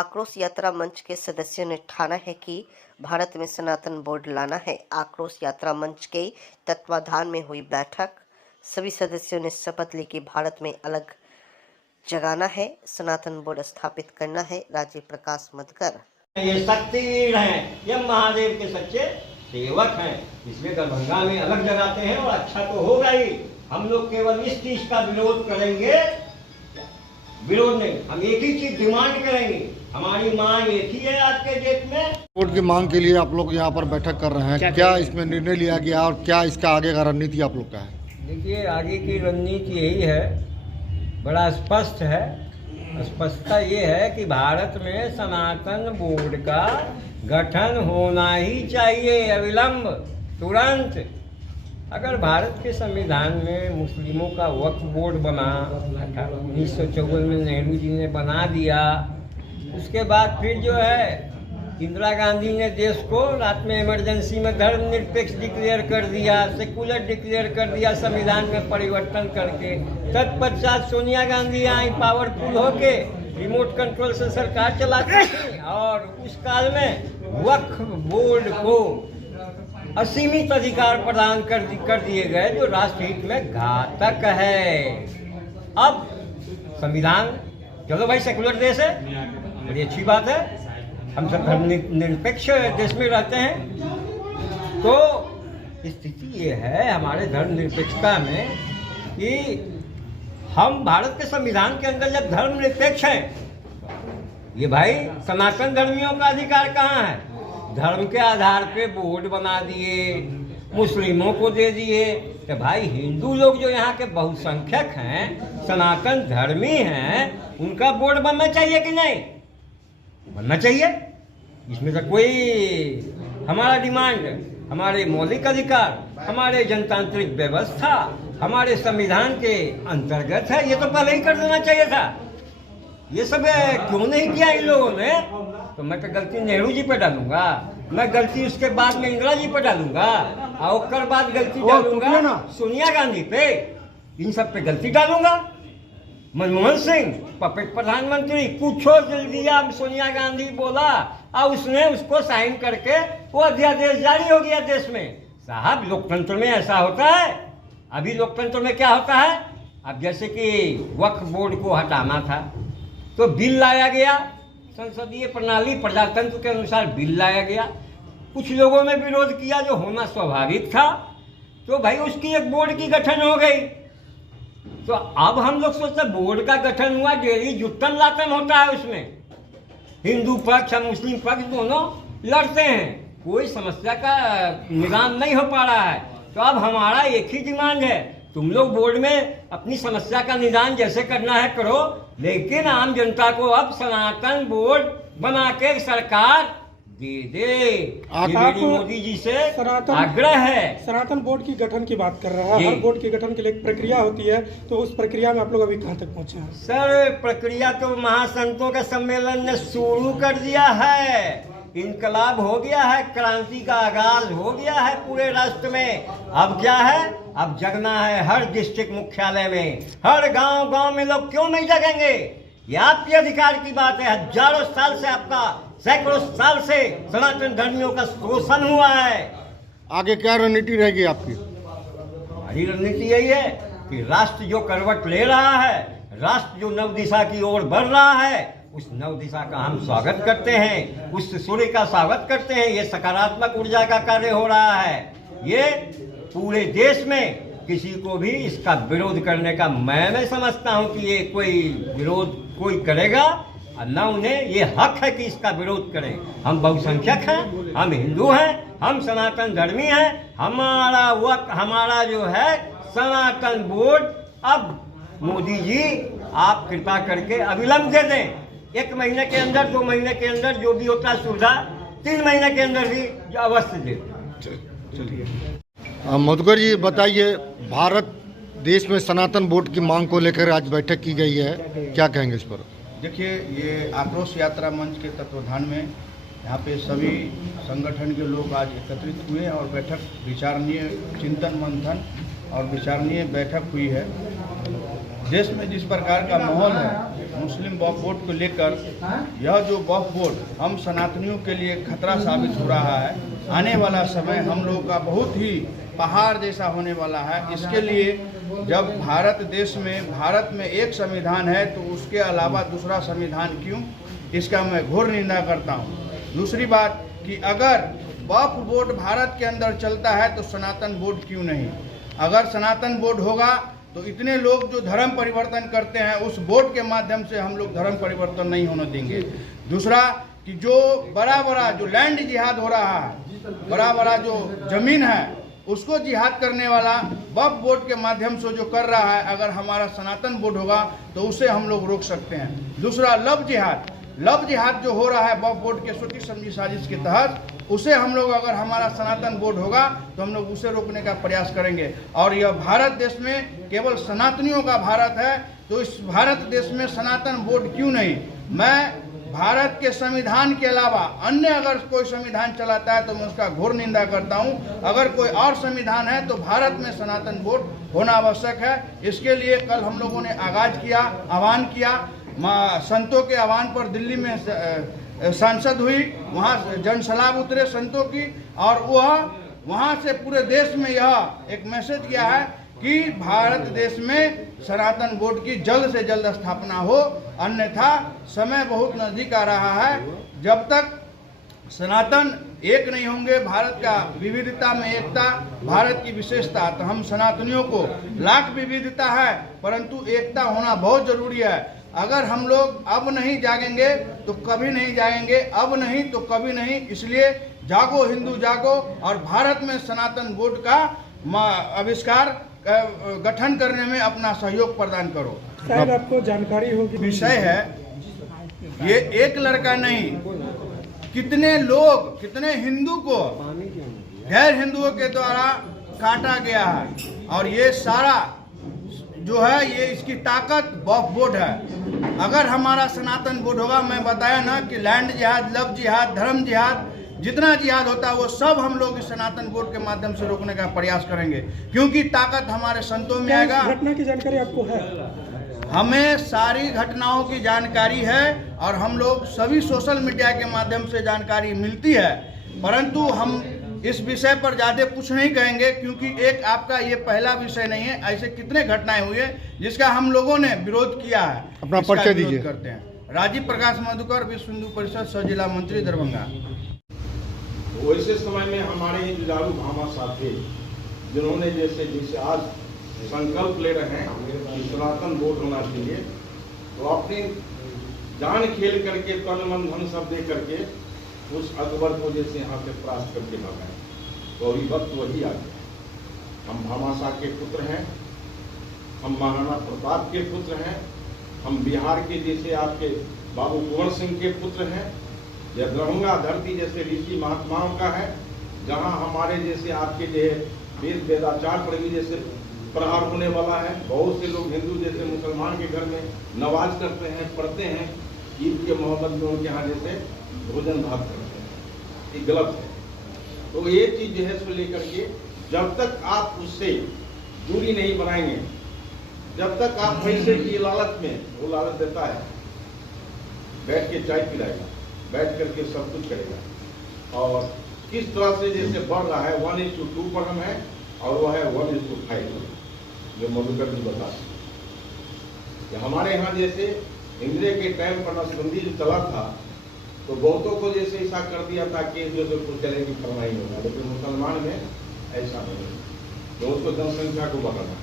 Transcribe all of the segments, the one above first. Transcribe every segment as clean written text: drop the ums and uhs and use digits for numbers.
आक्रोश यात्रा मंच के सदस्यों ने ठाना है कि भारत में सनातन बोर्ड लाना है। आक्रोश यात्रा मंच के तत्वाधान में हुई बैठक, सभी सदस्यों ने शपथ ली कि भारत में अलग जगाना है, सनातन बोर्ड स्थापित करना है। राजीव प्रकाश मधुकर ये शक्तिवीर हैं, ये महादेव के सच्चे सेवक हैं, इसलिए दरभंगा में अलग जगाते हैं और अच्छा तो होगा ही। हम लोग केवल इस चीज का विरोध करेंगे, विरोध नहीं, हम एक ही चीज डिमांड करेंगे। हमारी मांग एक ही है आज के डेट में। बोर्ड की मांग के लिए आप लोग यहाँ पर बैठक कर रहे हैं, क्या इसमें निर्णय लिया गया और क्या इसका आगे का रणनीति आप लोग का है? देखिए, आगे की रणनीति यही है, बड़ा स्पष्ट है। स्पष्टता ये है कि भारत में सनातन बोर्ड का गठन होना ही चाहिए, अविलंब, तुरंत। अगर भारत के संविधान में मुस्लिमों का वक्फ बोर्ड बना, 1954 में नेहरू जी ने बना दिया, उसके बाद फिर जो है इंदिरा गांधी ने देश को रात में इमरजेंसी में धर्मनिरपेक्ष डिक्लेयर कर दिया, सेकुलर डिक्लेयर कर दिया संविधान में परिवर्तन करके। तत्पश्चात सोनिया गांधी आई पावरफुल होके, रिमोट कंट्रोल से सरकार चलाती थी और उस काल में वक्फ बोर्ड को असीमित अधिकार प्रदान कर दिए गए, जो राष्ट्रहित में घातक है। अब संविधान, चलो भाई सेकुलर देश है, बड़ी अच्छी बात है, हम सब धर्मनिरपेक्ष देश में रहते हैं। तो स्थिति ये है हमारे धर्मनिरपेक्षता में कि हम भारत के संविधान के अंदर जब धर्मनिरपेक्ष हैं, ये भाई सनातन धर्मियों का अधिकार कहाँ है? धर्म के आधार पे बोर्ड बना दिए, मुस्लिमों को दे दिए। तो भाई हिंदू लोग जो यहाँ के बहुसंख्यक हैं, सनातन धर्मी हैं, उनका बोर्ड बनना चाहिए कि नहीं? बनना चाहिए। इसमें तो कोई हमारा डिमांड, हमारे मौलिक अधिकार, हमारे जनतांत्रिक व्यवस्था, हमारे संविधान के अंतर्गत है। ये तो पहले ही कर देना चाहिए था। ये सब क्यों नहीं किया इन लोगों ने? तो मैं तो गलती नेहरू जी पे डालूंगा, मैं गलती उसके बाद में इंदिरा जी पे डालूंगा, और उसके बाद गलती डालूंगा सोनिया गांधी पे, इन सब पे गलती डालूंगा। मनमोहन सिंह पपेट प्रधानमंत्री, पूछो दिया सोनिया गांधी बोला और उसने उसको साइन करके वो अध्यादेश जारी हो गया देश में। साहब, लोकतंत्र में ऐसा होता है। अभी लोकतंत्र में क्या होता है? अब जैसे कि वक्फ बोर्ड को हटाना था तो बिल लाया गया, संसदीय प्रणाली प्रजातंत्र के अनुसार बिल लाया गया। कुछ लोगों ने विरोध किया, जो होना स्वाभाविक था, तो भाई उसकी एक बोर्ड की गठन हो गई। तो अब हम लोग सोचते बोर्ड का गठन हुआ, डेली जुट्टन लाटन होता है, उसमें हिंदू पक्ष और मुस्लिम पक्ष दोनों लड़ते हैं, कोई समस्या का निदान नहीं हो पा रहा है। तो अब हमारा एक ही डिमांड है, तुम लोग बोर्ड में अपनी समस्या का निदान जैसे करना है करो, लेकिन आम जनता को अब सनातन बोर्ड बना के सरकार दे दे। मोदी जी से आग्रह है। सनातन बोर्ड की गठन की बात कर रहा है, हर बोर्ड की गठन के लिए एक प्रक्रिया होती है, तो उस प्रक्रिया में आप लोग अभी कहाँ तक पहुँचे हैं? सर, प्रक्रिया तो महासंतों के सम्मेलन ने शुरू कर दिया है, इनकलाब हो गया है, क्रांति का आगाज हो गया है पूरे राष्ट्र में। अब क्या है? अब जगना है हर डिस्ट्रिक्ट मुख्यालय में, हर गांव में। लोग क्यों नहीं जगेंगे? ये आपके अधिकार की बात है। हजारों साल से, आपका सैकड़ों साल से सनातन धर्मियों का शोषण हुआ है। आगे क्या रणनीति रहेगी आपकी? हमारी रणनीति यही है कि राष्ट्र जो करवट ले रहा है, राष्ट्र जो नव दिशा की ओर बढ़ रहा है, उस नव दिशा का हम स्वागत करते हैं, उस सूर्य का स्वागत करते हैं। ये सकारात्मक ऊर्जा का कार्य हो रहा है। ये पूरे देश में किसी को भी इसका विरोध करने का मैं नहीं समझता हूं कि ये कोई विरोध कोई करेगा, और न उन्हें ये हक है कि इसका विरोध करें। हम बहुसंख्यक हैं, हम हिंदू हैं, हम सनातन धर्मी हैं। हमारा वक्त, हमारा जो है सनातन बोर्ड, अब मोदी जी आप कृपा करके अविलंब दे दें। 1 महीने के अंदर, 2 महीने के अंदर, जो भी होता है सुविधा, 3 महीने के अंदर भी अवश्य दे। चलिए मधुकर जी, बताइए, भारत देश में सनातन बोर्ड की मांग को लेकर आज बैठक की गई है, क्या कहेंगे इस पर? देखिए, ये आक्रोश यात्रा मंच के तत्वाधान में यहाँ पे सभी संगठन के लोग आज एकत्रित हुए और बैठक विचारणीय चिंतन मंथन और विचारणीय बैठक हुई है। देश में जिस प्रकार का माहौल है, मुस्लिम वक्फ बोर्ड को लेकर यह जो वक्फ बोर्ड हम सनातनियों के लिए खतरा साबित हो रहा है। आने वाला समय हम लोगों का बहुत ही पहाड़ जैसा होने वाला है। इसके लिए जब भारत में एक संविधान है तो उसके अलावा दूसरा संविधान क्यों, इसका मैं घोर निंदा करता हूँ। दूसरी बात कि अगर वक्फ बोर्ड भारत के अंदर चलता है तो सनातन बोर्ड क्यों नहीं। अगर सनातन बोर्ड होगा तो इतने लोग जो धर्म परिवर्तन करते हैं उस बोर्ड के माध्यम से हम लोग धर्म परिवर्तन नहीं होने देंगे। दूसरा कि जो बड़ा जो लैंड जिहाद हो रहा है, बड़ा जो जमीन है उसको जिहाद करने वाला वक्फ बोर्ड के माध्यम से जो कर रहा है, अगर हमारा सनातन बोर्ड होगा तो उसे हम लोग रोक सकते हैं। दूसरा लव जिहाद जो हो रहा है वक्फ बोर्ड के सोची समझी साजिश के तहत, उसे हम लोग अगर हमारा सनातन बोर्ड होगा तो हम लोग उसे रोकने का प्रयास करेंगे। और यह भारत देश में केवल सनातनियों का भारत है, तो इस भारत देश में सनातन बोर्ड क्यों नहीं। मैं भारत के संविधान के अलावा अन्य अगर कोई संविधान चलाता है तो मैं उसका घोर निंदा करता हूं। अगर कोई और संविधान है तो भारत में सनातन बोर्ड होना आवश्यक है। इसके लिए कल हम लोगों ने आह्वान किया संतों के आह्वान पर दिल्ली में सांसद हुई, वहाँ जनसलाह उतरे संतों की, और वहाँ से पूरे देश में यह एक मैसेज किया है कि भारत देश में सनातन बोर्ड की जल्द से जल्द स्थापना हो, अन्यथा समय बहुत नजदीक आ रहा है। जब तक सनातन एक नहीं होंगे, भारत का विविधता में एकता, भारत की विशेषता, तो हम सनातनियों को लाख विविधता है परंतु एकता होना बहुत जरूरी है। अगर हम लोग अब नहीं जागेंगे तो कभी नहीं जागेंगे, अब नहीं तो कभी नहीं। इसलिए जागो हिंदू जागो और भारत में सनातन बोर्ड का आविष्कार गठन करने में अपना सहयोग प्रदान करो। शायद आपको जानकारी होगी, विषय है ये एक लड़का नहीं, कितने लोग, कितने हिंदू को गैर हिंदुओं के द्वारा काटा गया है। और ये सारा जो है ये इसकी ताकत वक्फ बोर्ड है। अगर हमारा सनातन बोर्ड होगा, मैं बताया ना कि लैंड जिहाद, लव जिहाद, धर्म जिहाद, जितना जिहाद होता है वो सब हम लोग इस सनातन बोर्ड के माध्यम से रोकने का प्रयास करेंगे, क्योंकि ताकत हमारे संतों में आएगा। घटना की जानकारी आपको है? हमें सारी घटनाओं की जानकारी है और हम लोग सभी सोशल मीडिया के माध्यम से जानकारी मिलती है, परंतु हम इस विषय पर ज़्यादा कुछ नहीं कहेंगे क्योंकि एक आपका ये पहला विषय नहीं है। ऐसे कितने घटनाएं हुई है जिसका हम लोगों ने विरोध किया है। अपना परिचय दीजिए। करते हैं राजीव प्रकाश मधुकर, विश्व हिंदू परिषद सह जिला मंत्री दरभंगा। वैसे समय में हमारे ये जुझारू भामा साथी जिन्होंने जैसे आज संकल्प ले रहे हैं कि सनातन बोर्ड होना चाहिए, तो अपनी जान खेल करके, तन मन धन सब दे करके उस अकबर को जैसे यहाँ से परास्त करके भगाए, तो अभी वक्त वही आ गया। हम भामाशाह के पुत्र हैं, हम महाराणा प्रताप के पुत्र हैं, हम बिहार के जैसे आपके बाबू कुंवर सिंह के पुत्र हैं। यह दरभंगा धरती जैसे ऋषि महात्माओं का है, जहाँ हमारे जैसे आपके जो वेद वेदाचार पर भी जैसे प्रहार होने वाला है। बहुत से लोग हिंदू जैसे मुसलमान के घर में नमाज करते हैं, पढ़ते हैं, ईद के मोहब्बत में उनके यहाँ जैसे भोजन भात करते हैं, ये गलत है। तो ये चीज जो है इसको लेकर के जब तक आप उससे दूरी नहीं बनाएंगे, जब तक आप पैसे की लालच में, वो लालच देता है, बैठ के चाय पिलाएगा, बैठ करके सब कुछ करेगा, और किस तरह से जैसे बढ़ रहा है 1:2 पर हम है और वह है 1:5 जो मधुकर जी बताते हैं। हमारे यहाँ जैसे इंदिरा के टाइम पर नसबंदी जो चला था तो बहुतों को जैसे ऐसा कर दिया था कि जो कुछ चलेगी फरमाई होगा, लेकिन मुसलमान में ऐसा नहीं, तो उसको जनसंख्या को बढ़ाना।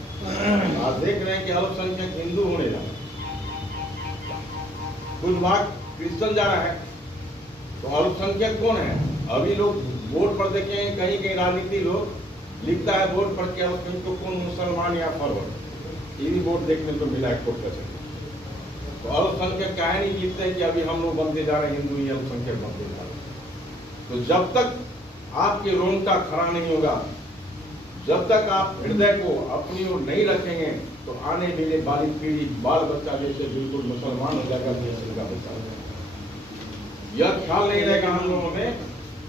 आज देख रहे हैं कि अल्पसंख्यक हिंदू होने लगा, कुछ भाग क्रिश्चियन जा रहा है, तो अल्पसंख्यक कौन है? अभी लोग बोर्ड पर देखेंगे, कहीं कहीं राजनीति लोग लिखता है बोर्ड पर कि अल्पसंख्यक कौन, मुसलमान या फॉरवर्ड, ये भी बोर्ड देखने को मिला है कोर्ट का। तो अल्पसंख्यक काहे नहीं जीतते हैं कि अभी हम लोग बनते जा रहे हैं हिंदू ही अल्पसंख्यक बनते जा रहे हैं। तो जब तक आपके रोंगटा खड़ा नहीं होगा, जब तक आप हृदय को अपनी ओर नहीं रखेंगे, तो आने वाली पीढ़ी, बाल बच्चा जैसे बिल्कुल मुसलमान हो जाएगा, का बच्चा हो जाएगा। यह ख्याल नहीं रहेगा हम लोगों में।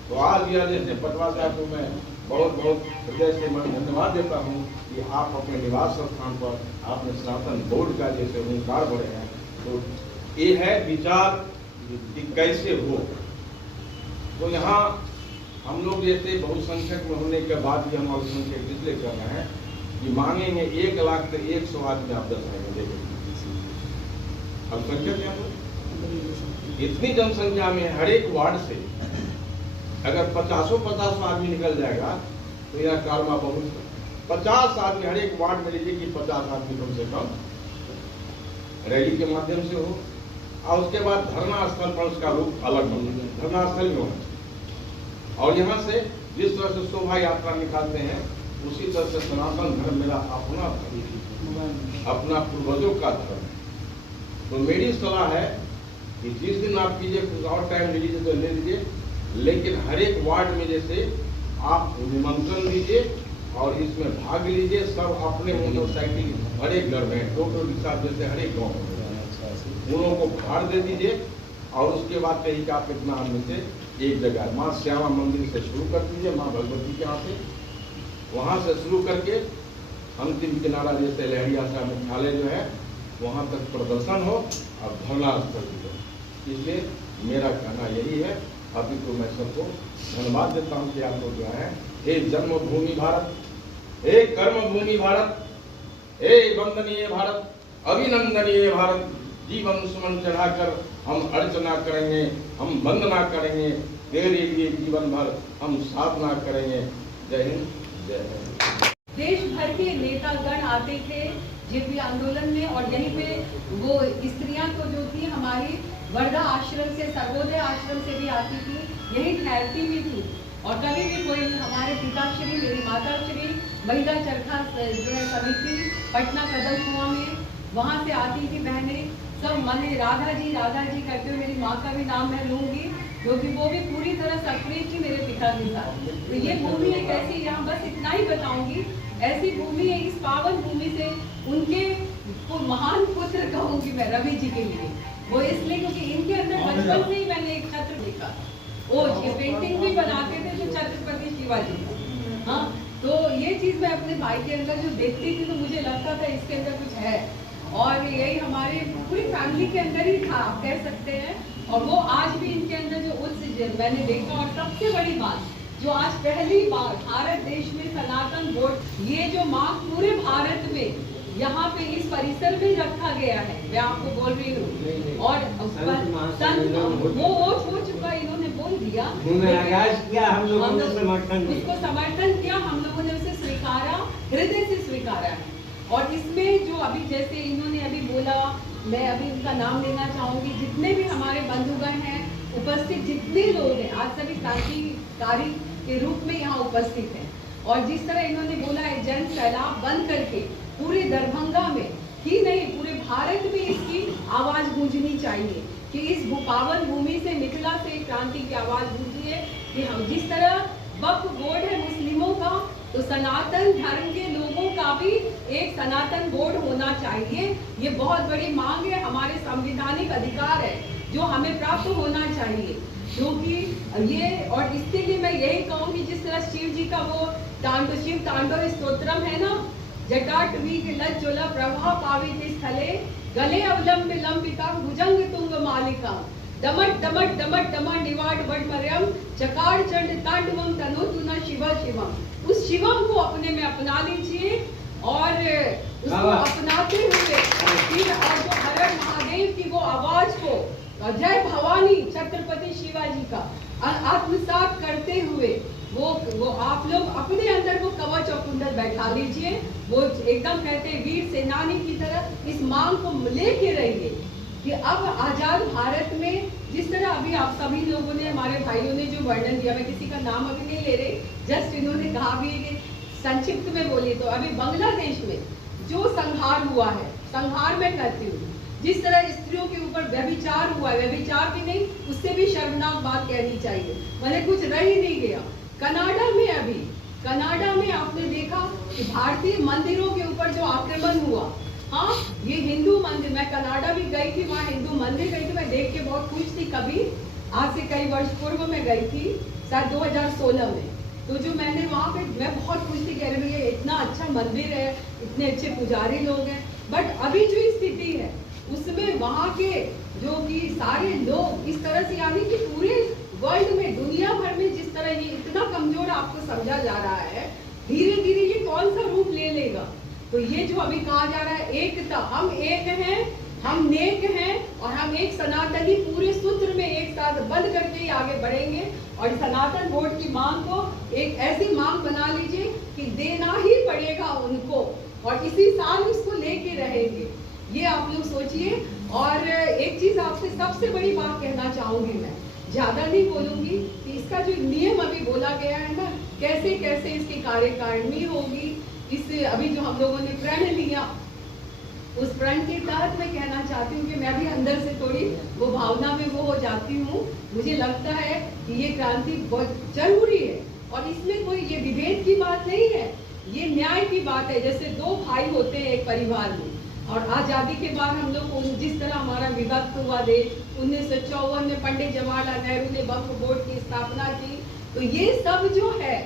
तो आज यह जैसे पटवा साहब को मैं बहुत बहुत हृदय से मैं धन्यवाद देता हूँ कि आप अपने निवास स्थान पर आपने सनातन बोर्ड का जैसे ओंकार भरे हैं, तो ये है विचार कि कैसे हो। तो यहाँ हम लोग जैसे बहुसंख्यक में होने के बाद भी हम अल्पसंख्यक इसलिए कर रहे हैं कि मांगेंगे 1 लाख तो 100 आदमी आप 10 आएंगे देखेंगे। अल्पसंख्यक इतनी जनसंख्या में हर एक वार्ड से अगर 50 आदमी निकल जाएगा तो यह कारमा बहुत 50 आदमी हर एक वार्ड में लीजिए कि 50 आदमी कम से कम रैली के माध्यम से हो, और उसके बाद धरना स्थल पर उसका रूप अलग हो, धरना स्थल में हो। और यहाँ से जिस तरह से शोभा यात्रा निकालते हैं उसी तरह से सनातन धर्म मेरा अपना धर्म, अपना पूर्वजों का धर्म है। तो मेरी सलाह है कि जिस दिन आप कीजिए कुछ और टाइम ले लीजिए तो ले लीजिए, लेकिन हर एक वार्ड में जैसे आप निमंत्रण दीजिए और इसमें भाग लीजिए। सब अपने मोटरसाइकिल हर एक घर में टोटो रिक्शा जैसे हर एक गाँव उन को भाड़ दे दीजिए और उसके बाद कहीं का कितना आदमी से एक जगह माँ श्यामा मंदिर से शुरू कर दीजिए, माँ भगवती के यहाँ से, वहाँ से शुरू करके अंतिम किनारा जैसे लहरिया सा मुख्यालय जो है वहाँ तक प्रदर्शन हो और धरना स्थल हो। इसलिए मेरा कहना यही है। अभी तो मैं सबको धन्यवाद देता हूँ कि आप लोग जो है हे जन्मभूमि भारत, हे कर्मभूमि भारत, हे वंदनीय भारत, अभिनंदनीय भारत, जीवन सुमन चढ़ाकर हम अर्चना करेंगे, हम वंदना करेंगे, तेरे लिए जीवन भर हम साधना करेंगे। जय हिंद, जय हिंद। देश भर के नेतागण आते थे जेपी आंदोलन में, और यहीं पे वो स्त्रियां तो जो थी हमारी वर्धा आश्रम से, सर्वोदय आश्रम से भी आती थी, यही ठहरती भी थी। और कभी भी कोई हमारे पिताश्री, मेरी माताश्री महिला चरखा जो है समिति पटना कदम कुआं में, वहाँ से आती थी बहनें सब मने राधा जी करते हुए। मेरी माँ का भी नाम मैं लूँगी क्योंकि वो भी पूरी तरह सक्रिय थी मेरे पिता के साथ। तो ये भूमि एक ऐसी, यहाँ बस इतना ही बताऊंगी, ऐसी भूमि है, इस पावन भूमि से उनके महान पुत्र कहूँगी मैं रवि जी के लिए। वो इसलिए क्योंकि इनके अंदर बचपन से ही मैंने एक छत्र देखा, वो ये पेंटिंग भी बनाते थे जो छत्रपति शिवाजी का। हाँ, तो ये चीज मैं अपने भाई के अंदर जो देखती थी तो मुझे लगता था इसके अंदर कुछ है, और यही हमारे पूरी फैमिली के अंदर ही था आप कह सकते हैं। और वो आज भी इनके अंदर जो उत्साह मैंने देखा। और सबसे बड़ी बात जो आज पहली बार भारत देश में सनातन बोर्ड, ये जो माँ पूरे भारत में यहाँ पे इस परिसर में रखा गया है, मैं आपको बोल रही हूँ। और वो हो चुका, इन्होंने बोल दिया, हम लोगों ने समर्थन उसको समर्थन किया, हम लोगों ने उसे स्वीकारा, हृदय से स्वीकारा है। और इसमें जो अभी जैसे इन्होंने अभी बोला, मैं अभी उनका नाम लेना चाहूंगी, जितने भी हमारे बंधुगण हैं उपस्थित, जितने लोग हैं आज सभी क्रांतिकारी के रूप में यहाँ उपस्थित हैं। और जिस तरह इन्होंने बोला है जन सैलाब बंद करके पूरे दरभंगा में ही नहीं पूरे भारत में इसकी आवाज गूंजनी चाहिए कि इस पावन भूमि से मिथिला से क्रांति की आवाज गूंजी है। कि हम जिस तरह वक्फ बोर्ड है मुस्लिमों का, तो सनातन धर्म के लोगों का भी एक सनातन बोर्ड होना चाहिए। ये बहुत बड़ी मांग है, हमारे संवैधानिक अधिकार है जो हमें प्राप्त होना चाहिए। क्योंकि ये, और इसके लिए मैं यही कहूँगी जिस तरह शिव जी का वो शिव तांडव स्तोत्रम है ना, जटाटवी लज्ज्वल प्रभा पावित स्थले गले अवलंब लंबिका भुजंग तुंग मालिका दमट दमट दमट दमट निवाड वडमर्यम चकार चंड तांडवम तनोतु न शिवा शिवम। उस शिवम को अपने में अपना लीजिए और उसको अपनाते हुए और जो हर महादेव की वो आवाज को, जय भवानी छत्रपति शिवाजी का आत्मसात करते हुए वो आप लोग अपने अंदर वो कवच और कुंडल बैठा लीजिए। वो एकदम कहते हैं वीर सेनानी की तरह इस मांग को लेके रहिए कि अब आजाद भारत में जिस तरह अभी आप सभी लोगों ने, हमारे भाइयों ने जो वर्णन दिया, मैं किसी का नाम अभी नहीं ले रही, जस्ट इन्होंने कहा भी कि संक्षिप्त में बोली तो अभी बांग्लादेश में जो संहार हुआ है, संहार में कहती हूँ, जिस तरह स्त्रियों के ऊपर व्यभिचार हुआ है, व्यभिचार भी नहीं उससे भी शर्मनाक बात कहनी चाहिए, मैंने कुछ रह ही नहीं गया। कनाडा में आपने देखा कि भारतीय मंदिरों के ऊपर जो आक्रमण हुआ, हाँ ये हिंदू मंदिर, मैं कनाडा भी गई थी, वहाँ हिंदू मंदिर गई थी, मैं देख के बहुत खुश थी। कभी आज से कई वर्ष पूर्व में गई थी, शायद 2016 में, तो जो मैंने वहाँ पे मैं बहुत खुश थी, कह रही है इतना अच्छा मंदिर है, इतने अच्छे पुजारी लोग हैं। बट अभी जो स्थिति है उसमें वहाँ के जो कि सारे लोग इस तरह से, यानी कि पूरे वर्ल्ड में, दुनिया भर में जिस तरह ये इतना कमजोर आपको समझा जा रहा है, धीरे धीरे ये कौन सा रूप ले लेगा। तो ये जो अभी कहा जा रहा है एकता, हम एक हैं, हम नेक हैं और हम एक सनातनी पूरे सूत्र में एक साथ बंद करके ही आगे बढ़ेंगे। और सनातन बोर्ड की मांग को एक ऐसी मांग बना लीजिए कि देना ही पड़ेगा उनको, और इसी साल इसको लेके रहेंगे, ये आप लोग सोचिए। और एक चीज आपसे सबसे बड़ी बात कहना चाहूंगी, मैं ज्यादा नहीं बोलूंगी कि इसका जो नियम अभी बोला गया है ना, कैसे कैसे इसकी कार्यकारिणी होगी, इस अभी जो हम लोगों ने प्रण लिया, उस प्रण के तहत मैं कहना चाहती हूँ कि मैं भी अंदर से थोड़ी वो भावना में वो हो जाती हूँ। मुझे लगता है कि ये क्रांति बहुत जरूरी है और इसमें कोई ये विभेद की बात नहीं है, ये न्याय की बात है। जैसे दो भाई होते हैं एक परिवार में, और आज़ादी के बाद हम लोग जिस तरह हमारा विभक्त हुआ देश, 1954 में पंडित जवाहरलाल नेहरू ने वक्फ बोर्ड की स्थापना की, तो ये सब जो है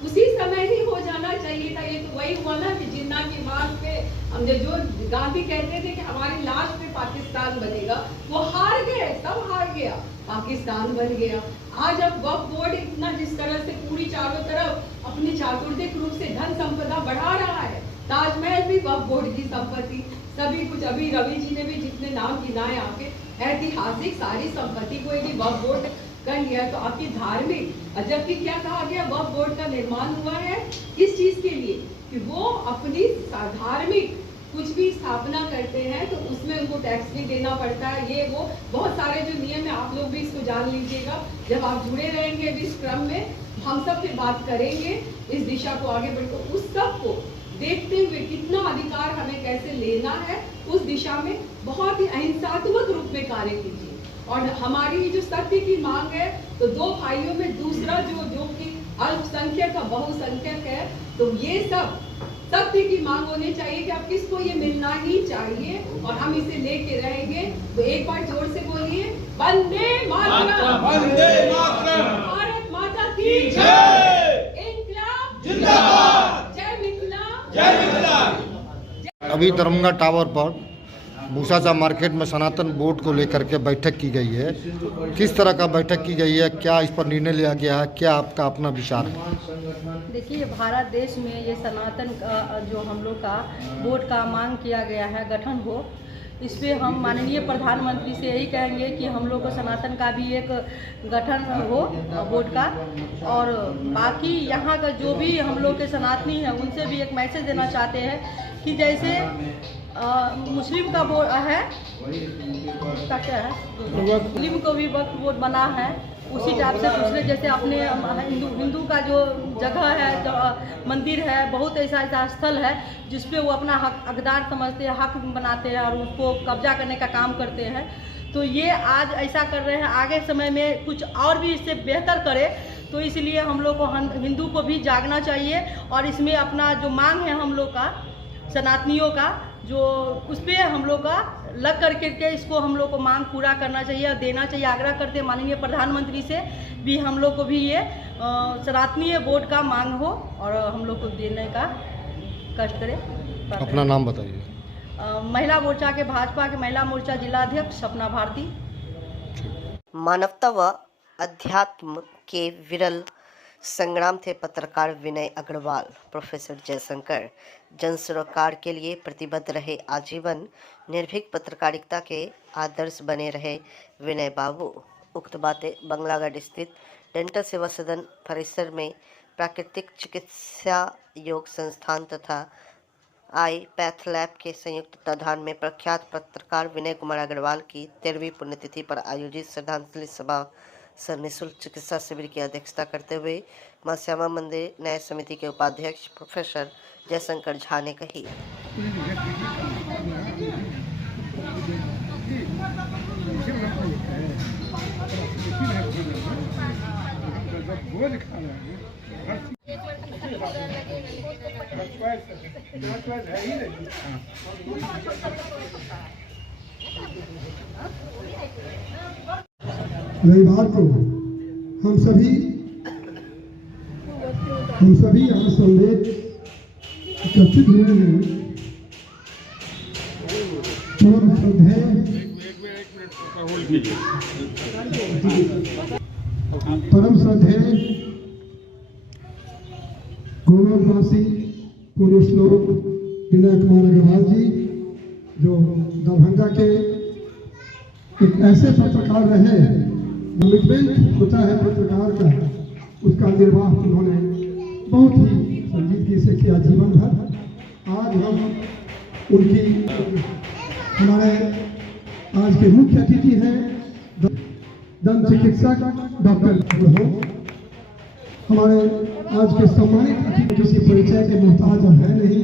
उसी समय ही हो जाना चाहिए था। ये तो वही हुआ ना कि जिन्ना की मार्ग पे हम जो गांधी कहते थे कि हमारी लाश पे पाकिस्तान बनेगा, वो हार गए, सब हार गया, पाकिस्तान बन गया। आज अब वक्फ बोर्ड इतना जिस तरह से पूरी चारों तरफ अपनी चातुर्दिक रूप से धन संपदा बढ़ा रहा है, ताजमहल भी वक्फ बोर्ड की संपत्ति, सभी कुछ अभी रवि जी ने भी जितने नाम गिनाए आपके, ऐतिहासिक सारी संपत्ति को यदि वक्फ बोर्ड कर लिया तो आपकी धार्मिक, जबकि क्या कहा गया, वक्फ बोर्ड का निर्माण हुआ है किस चीज के लिए, कि वो अपनी धार्मिक कुछ भी स्थापना करते हैं तो उसमें उनको टैक्स भी देना पड़ता है। ये वो बहुत सारे जो नियम है, आप लोग भी इसको जान लीजिएगा। जब आप जुड़े रहेंगे इस क्रम में, हम सब फिर बात करेंगे इस दिशा को आगे बढ़कर, उस सब को देखते हुए कितना अधिकार हमें कैसे लेना है, उस दिशा में बहुत ही अहिंसात्मक रूप में कार्य कीजिए। और हमारी जो सत्य की मांग है, तो दो भाइयों में दूसरा जो कि अल्पसंख्यक का बहुसंख्यक है, तो ये सब सत्य की मांग होनी चाहिए कि अब किसको ये मिलना ही चाहिए और हम इसे लेके रहेंगे। तो एक बार जोर से बोलिए, वंदे मातरम, वंदे मातरम, भारत माता की जय, इंकलाब जिंदाबाद, जय मिथिला, जय मिथिला। अभी दरभंगा टावर पर भूसाचा मार्केट में सनातन बोर्ड को लेकर के बैठक की गई है। किस तरह का बैठक की गई है, क्या इस पर निर्णय लिया गया है, क्या आपका अपना विचार है? देखिए, भारत देश में ये सनातन का जो हम लोग का बोर्ड का मांग किया गया है, गठन हो, इस पर हम माननीय प्रधानमंत्री से यही कहेंगे कि हम लोग को सनातन का भी एक गठन हो बोर्ड का। और बाकी यहाँ का जो भी हम लोग के सनातनी हैं उनसे भी एक मैसेज देना चाहते हैं कि जैसे मुस्लिम का बोर्ड है, उसका क्या है, मुस्लिम को भी वक्फ बोर्ड बना है, उसी टाइप से दूसरे जैसे अपने हिंदू का जो जगह है, जो मंदिर है, बहुत ऐसा ऐसा स्थल है जिसपे वो अपना हकदार समझते हैं, हक बनाते हैं और उसको कब्जा करने का काम करते हैं। तो ये आज ऐसा कर रहे हैं, आगे समय में कुछ और भी इससे बेहतर करे, तो इसलिए हम लोग को हिंदू को भी जागना चाहिए और इसमें अपना जो मांग है हम लोग का सनातनियों का, जो उस पर हम लोग का लग करके इसको हम लोग को मांग पूरा करना चाहिए और देना चाहिए। आग्रह करते हैं माननीय प्रधानमंत्री से भी हम लोग को भी ये सनातनीय बोर्ड का मांग हो और हम लोग को देने का कष्ट करें। अपना नाम बताइए। महिला मोर्चा के, भाजपा के महिला मोर्चा जिला अध्यक्ष सपना भारती। मानवता व अध्यात्म के विरल संग्राम थे पत्रकार विनय अग्रवाल। प्रोफेसर जयशंकर जन सरोकार के लिए प्रतिबद्ध रहे, आजीवन निर्भीक पत्रकारिता के आदर्श बने रहे विनय बाबू। उक्त बातें बंगलागढ़ स्थित डेंटल सेवा सदन परिसर में प्राकृतिक चिकित्सा योग संस्थान तथा आई पैथ लैब के संयुक्त तत्वाधान में प्रख्यात पत्रकार विनय कुमार अग्रवाल की 13वीं पुण्यतिथि पर आयोजित श्रद्धांजलि सभा सर निःशुल्क चिकित्सा शिविर की अध्यक्षता करते हुए मां श्यामा मंदिर न्याय समिति के उपाध्यक्ष प्रोफेसर जयशंकर झा ने कही। रविवार को हम सभी यहाँ संदेश एकत्रित हुए हैं। परम श्रद्धेय परम श्रद्धेय गोलकवासी पुरुष लोग विनय कुमार अग्रवाल जी, जो दरभंगा के एक ऐसे पत्रकार रहे, कमिटमेंट होता है पत्रकार का, उसका निर्वाह उन्होंने बहुत ही संजीदगी से किया जीवन भर। आज हम उनकी हमारे आज के मुख्य अतिथि हैं दंत चिकित्सक डॉक्टर हो। हमारे आज के सम्मानित अतिथि किसी परिचय के मोहताज है नहीं।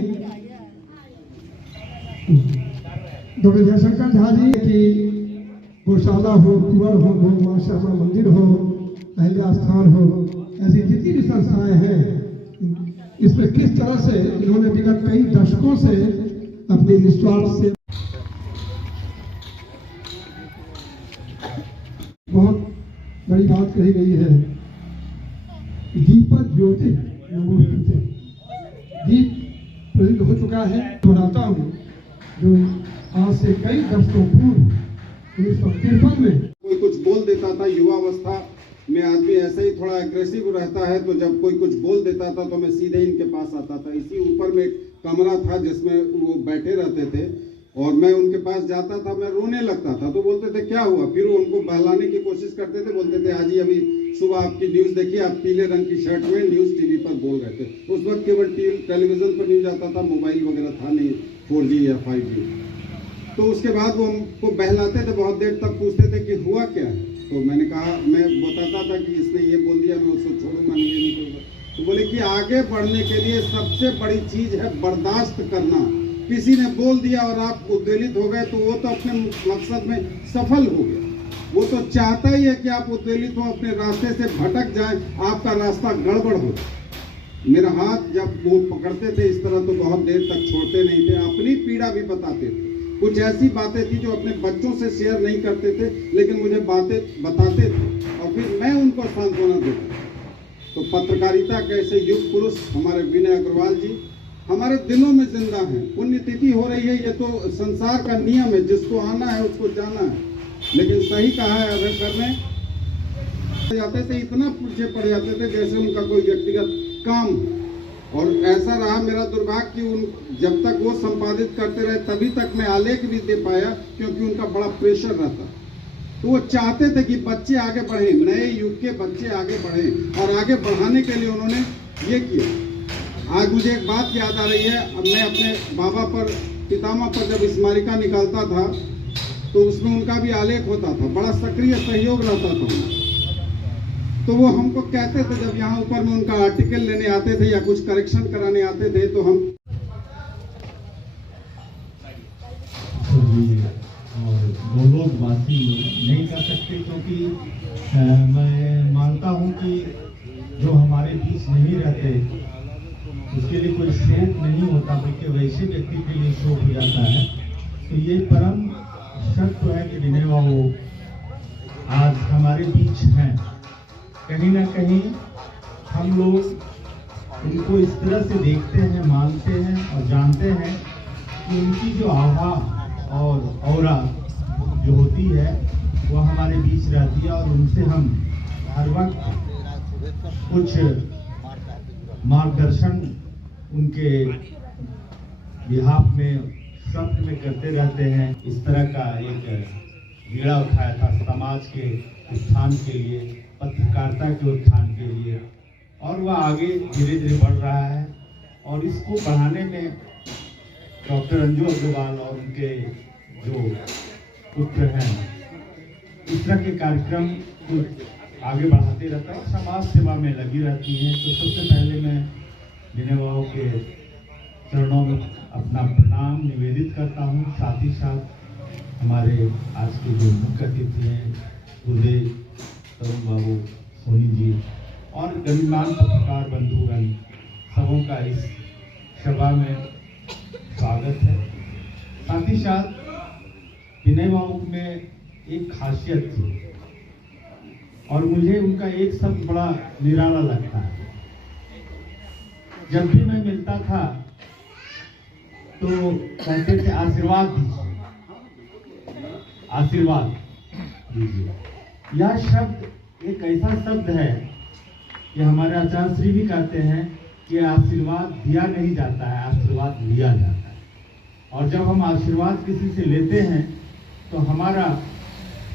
डॉक्टर जयशंकर झा जी की गौशाला हो, कुंवर हो, मां श्यामा मंदिर हो, अहिल्या स्थान हो, ऐसी जितनी भी संस्थाएं हैं, इसमें किस तरह से इन्होंने विगत कई दशकों से अपनी निस्वार्थ से बहुत बड़ी बात कही गई है। दीपक ज्योति नमोस्तुते, दीप प्रज्वलित हो चुका है। दोहराता हूँ, जो आज से कई दशकों पूर्व 1953 में कोई कुछ बोल देता था, युवावस्था में आदमी ऐसे ही थोड़ा एग्रेसिव रहता है, तो जब कोई कुछ बोल देता था तो मैं सीधे इनके पास आता था। इसी ऊपर में एक कमरा था जिसमें वो बैठे रहते थे और मैं उनके पास जाता था, मैं रोने लगता था। तो बोलते थे क्या हुआ, फिर वो उनको बहलाने की कोशिश करते थे, बोलते थे हाजी अभी सुबह आपकी न्यूज़ देखिए, आप पीले रंग की शर्ट में न्यूज़ टीवी पर बोल रहे थे। उस वक्त केवल टेलीविजन पर न्यूज़ आता था, मोबाइल वगैरह था नहीं, 4G या 5G। तो उसके बाद वो हमको बहलाते थे बहुत देर तक, पूछते थे कि हुआ क्या है। तो मैंने कहा, मैं बताता था कि इसने ये बोल दिया, मैं उसको छोड़ूंगा नहीं, ये नहीं करूँगा। तो बोले कि आगे बढ़ने के लिए सबसे बड़ी चीज़ है बर्दाश्त करना। किसी ने बोल दिया और आप उद्वेलित हो गए तो वो तो अपने मकसद में सफल हो गया। वो तो चाहता ही है कि आप उद्वेलित हो, अपने रास्ते से भटक जाएं, आपका रास्ता गड़बड़ हो। मेरा हाथ जब वो पकड़ते थे इस तरह, तो बहुत देर तक छोड़ते नहीं थे, अपनी पीड़ा भी बताते थे। कुछ ऐसी बातें थी जो अपने बच्चों से शेयर नहीं करते थे, लेकिन मुझे बातें बताते थे और फिर मैं उनको सांत्वना देता। तो पत्रकारिता के ऐसे युग पुरुष हमारे विनय अग्रवाल जी हमारे दिलों में जिंदा हैं। पुण्यतिथि हो रही है, ये तो संसार का नियम है, जिसको आना है उसको जाना है। लेकिन सही कहा है अगर में जाते थे, इतना पीछे पड़ जाते थे जैसे उनका कोई व्यक्तिगत काम। और ऐसा रहा मेरा दुर्भाग्य कि उन जब तक वो संपादित करते रहे तभी तक मैं आलेख भी दे पाया, क्योंकि उनका बड़ा प्रेशर रहता। तो वो चाहते थे कि बच्चे आगे बढ़े, नए युग के बच्चे आगे बढ़े, और आगे बढ़ाने के लिए उन्होंने ये किया। आज मुझे एक बात याद आ रही है, अब मैं अपने बाबा पर, पितामह पर जब स्मारिका निकालता था तो उसमें उनका भी आलेख होता था, बड़ा सक्रिय सहयोग रहता था। तो वो हमको कहते थे, जब यहाँ ऊपर में उनका आर्टिकल लेने आते थे या कुछ करेक्शन कराने आते थे, तो हम और गोलकवासी नहीं कर सकते, क्योंकि मैं मानता हूँ कि जो हमारे बीच नहीं रहते उसके लिए कोई शोक नहीं होता, बल्कि वैसे व्यक्ति के लिए शोक हो जाता है। तो ये परम सत्य है कि विनय बाबू आज हमारे बीच हैं। कहीं ना कहीं हम लोग उनको इस तरह से देखते हैं, मानते हैं और जानते हैं कि उनकी जो आभा और औरा जो होती है वो हमारे बीच रहती है, और उनसे हम हर वक्त कुछ मार्गदर्शन उनके बिहाफ में शब्द में करते रहते हैं। इस तरह का एक बीड़ा उठाया था समाज के उत्थान के लिए, पत्रकारिता के उत्थान के लिए, और वह आगे धीरे धीरे बढ़ रहा है। और इसको बढ़ाने में डॉक्टर अंजू अग्रवाल और उनके जो पुत्र हैं इस तरह के कार्यक्रम को आगे बढ़ाते रहता है और समाज सेवा में लगी रहती हैं। तो सबसे पहले मैं विनय बाबू के चरणों में अपना प्रणाम निवेदित करता हूँ। साथ ही साथ हमारे आज के जो मुख्य अतिथि हैं गुरुदेव तरुण बाबू सोनी जी और गणमान्य पत्रकार बंधुगण, सबों का इस सभा में स्वागत है। साथ ही साथ विनय बाबू में एक खासियत थी और मुझे उनका एक शब्द बड़ा निराला लगता है। जब भी मैं मिलता था तो कहते थे आशीर्वाद दीजिए, आशीर्वाद। दीजिए। यह शब्द एक ऐसा शब्द है कि हमारे आचार्य श्री भी कहते हैं कि आशीर्वाद दिया नहीं जाता है, आशीर्वाद लिया जाता है। और जब हम आशीर्वाद किसी से लेते हैं तो हमारा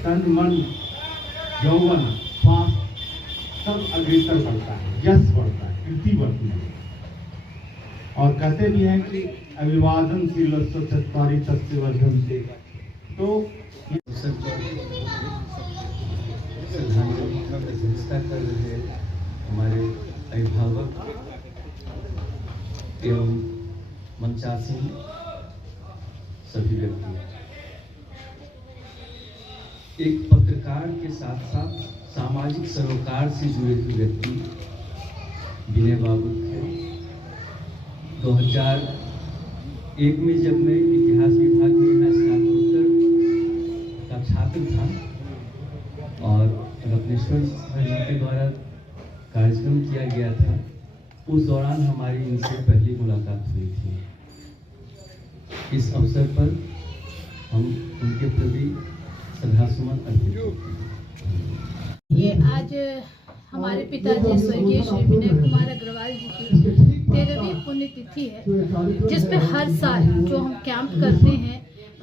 तन मन यौवन स्वास्थ्य सब अग्रसर बढ़ता है, यश बढ़ता है, कीर्ति बढ़ती है। और कहते भी हैं कि अभिवादन शीलस्व चत्वारि तस्य वर्धन्ते। तो श्रद्धांजलि का अध्यक्षता कर रहे हमारे अभिभावक एवं मंचासीन सभी व्यक्ति, एक पत्रकार के साथ साथ सामाजिक सरोकार से जुड़े हुए व्यक्ति विनय बाबू थे। 2001 में जब मैं इतिहास विभाग में स्नातकोत्तर का छात्र था और रत्नेश्वर जी के द्वारा कार्यक्रम किया गया था, उस दौरान हमारी इनसे पहली मुलाकात हुई थी। इस अवसर पर हम उनके प्रति श्रद्धासुमन अर्पित करते हैं। ये आज हमारे पिताजी स्वर्गीय श्री विनय कुमार अग्रवाल जी की 13वीं पुण्यतिथि है, जिसपे हर साल जो हम कैंप करते हैं,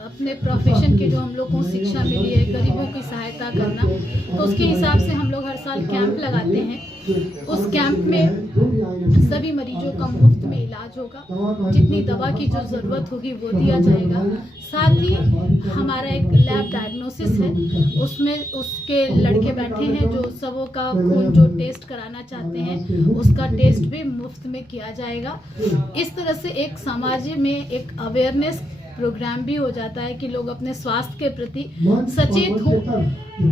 अपने प्रोफेशन के जो हम लोग को शिक्षा मिली है, गरीबों की सहायता करना, तो उसके हिसाब से हम लोग हर साल कैंप लगाते हैं। उस कैंप में सभी मरीजों का मुफ्त में इलाज होगा, जितनी दवा की जो ज़रूरत होगी वो दिया जाएगा। साथ ही हमारा एक लैब डायग्नोसिस है, उसमें उसके लड़के बैठे हैं जो सबों का खून जो टेस्ट कराना चाहते हैं, उसका टेस्ट भी मुफ्त में किया जाएगा। इस तरह से एक समाज में एक अवेयरनेस प्रोग्राम भी हो जाता है कि लोग अपने स्वास्थ्य के प्रति सचेत हों।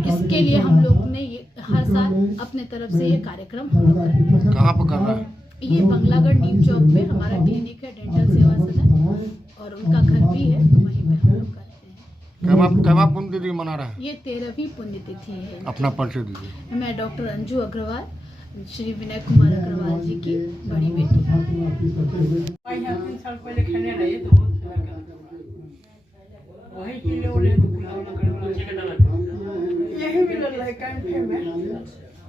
इसके लिए हम लोग ने ये हर साल अपने तरफ से ये कार्यक्रम हम लोग करते हैं। कहाँ पर कर रहा है? ये बंगलागढ़ नीम चौक पे हमारा क्लिनिक है, डेंटल सेवा सदन, और उनका घर भी है, तो वहीं पे हम लोग करते हैं। कमा पुण्यतिथि मना रहा है? ये 13वीं पुण्यतिथि है। अपना परिचय दीजिए। मैं डॉक्टर अंजू अग्रवाल, श्री विनय कुमार अग्रवाल जी की बड़ी बेटी। 3 साल पहले खेलने रहे तो वही के लिए यही मिला है कैंपे में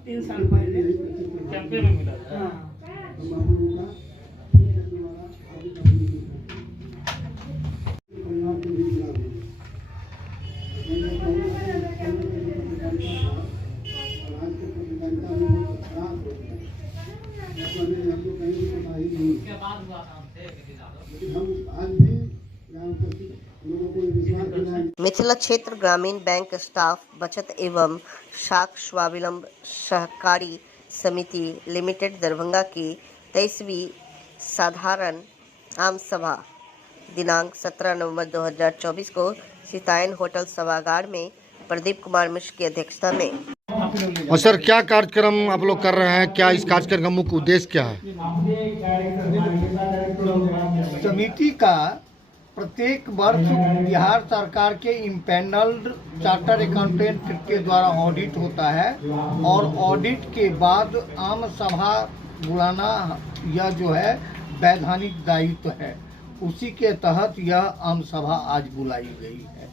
3 साल पहले कैंपे में मिला। हाँ। मिथिला क्षेत्र ग्रामीण बैंक स्टाफ बचत एवं शाख स्वावलंब सहकारी समिति लिमिटेड दरभंगा की 23वीं साधारण आम सभा दिनांक 17 नवंबर 2024 को सितायन होटल सभागार में प्रदीप कुमार मिश्र की अध्यक्षता में। और सर, क्या कार्यक्रम आप लोग कर रहे हैं? क्या इस कार्यक्रम का मुख्य उद्देश्य क्या है? समिति का प्रत्येक वर्ष बिहार सरकार के इम्पैनल्ड चार्टर अकाउंटेंट के द्वारा ऑडिट होता है, और ऑडिट के बाद आम सभा बुलाना यह जो है वैधानिक दायित्व है। उसी के तहत यह आम सभा आज बुलाई गई है।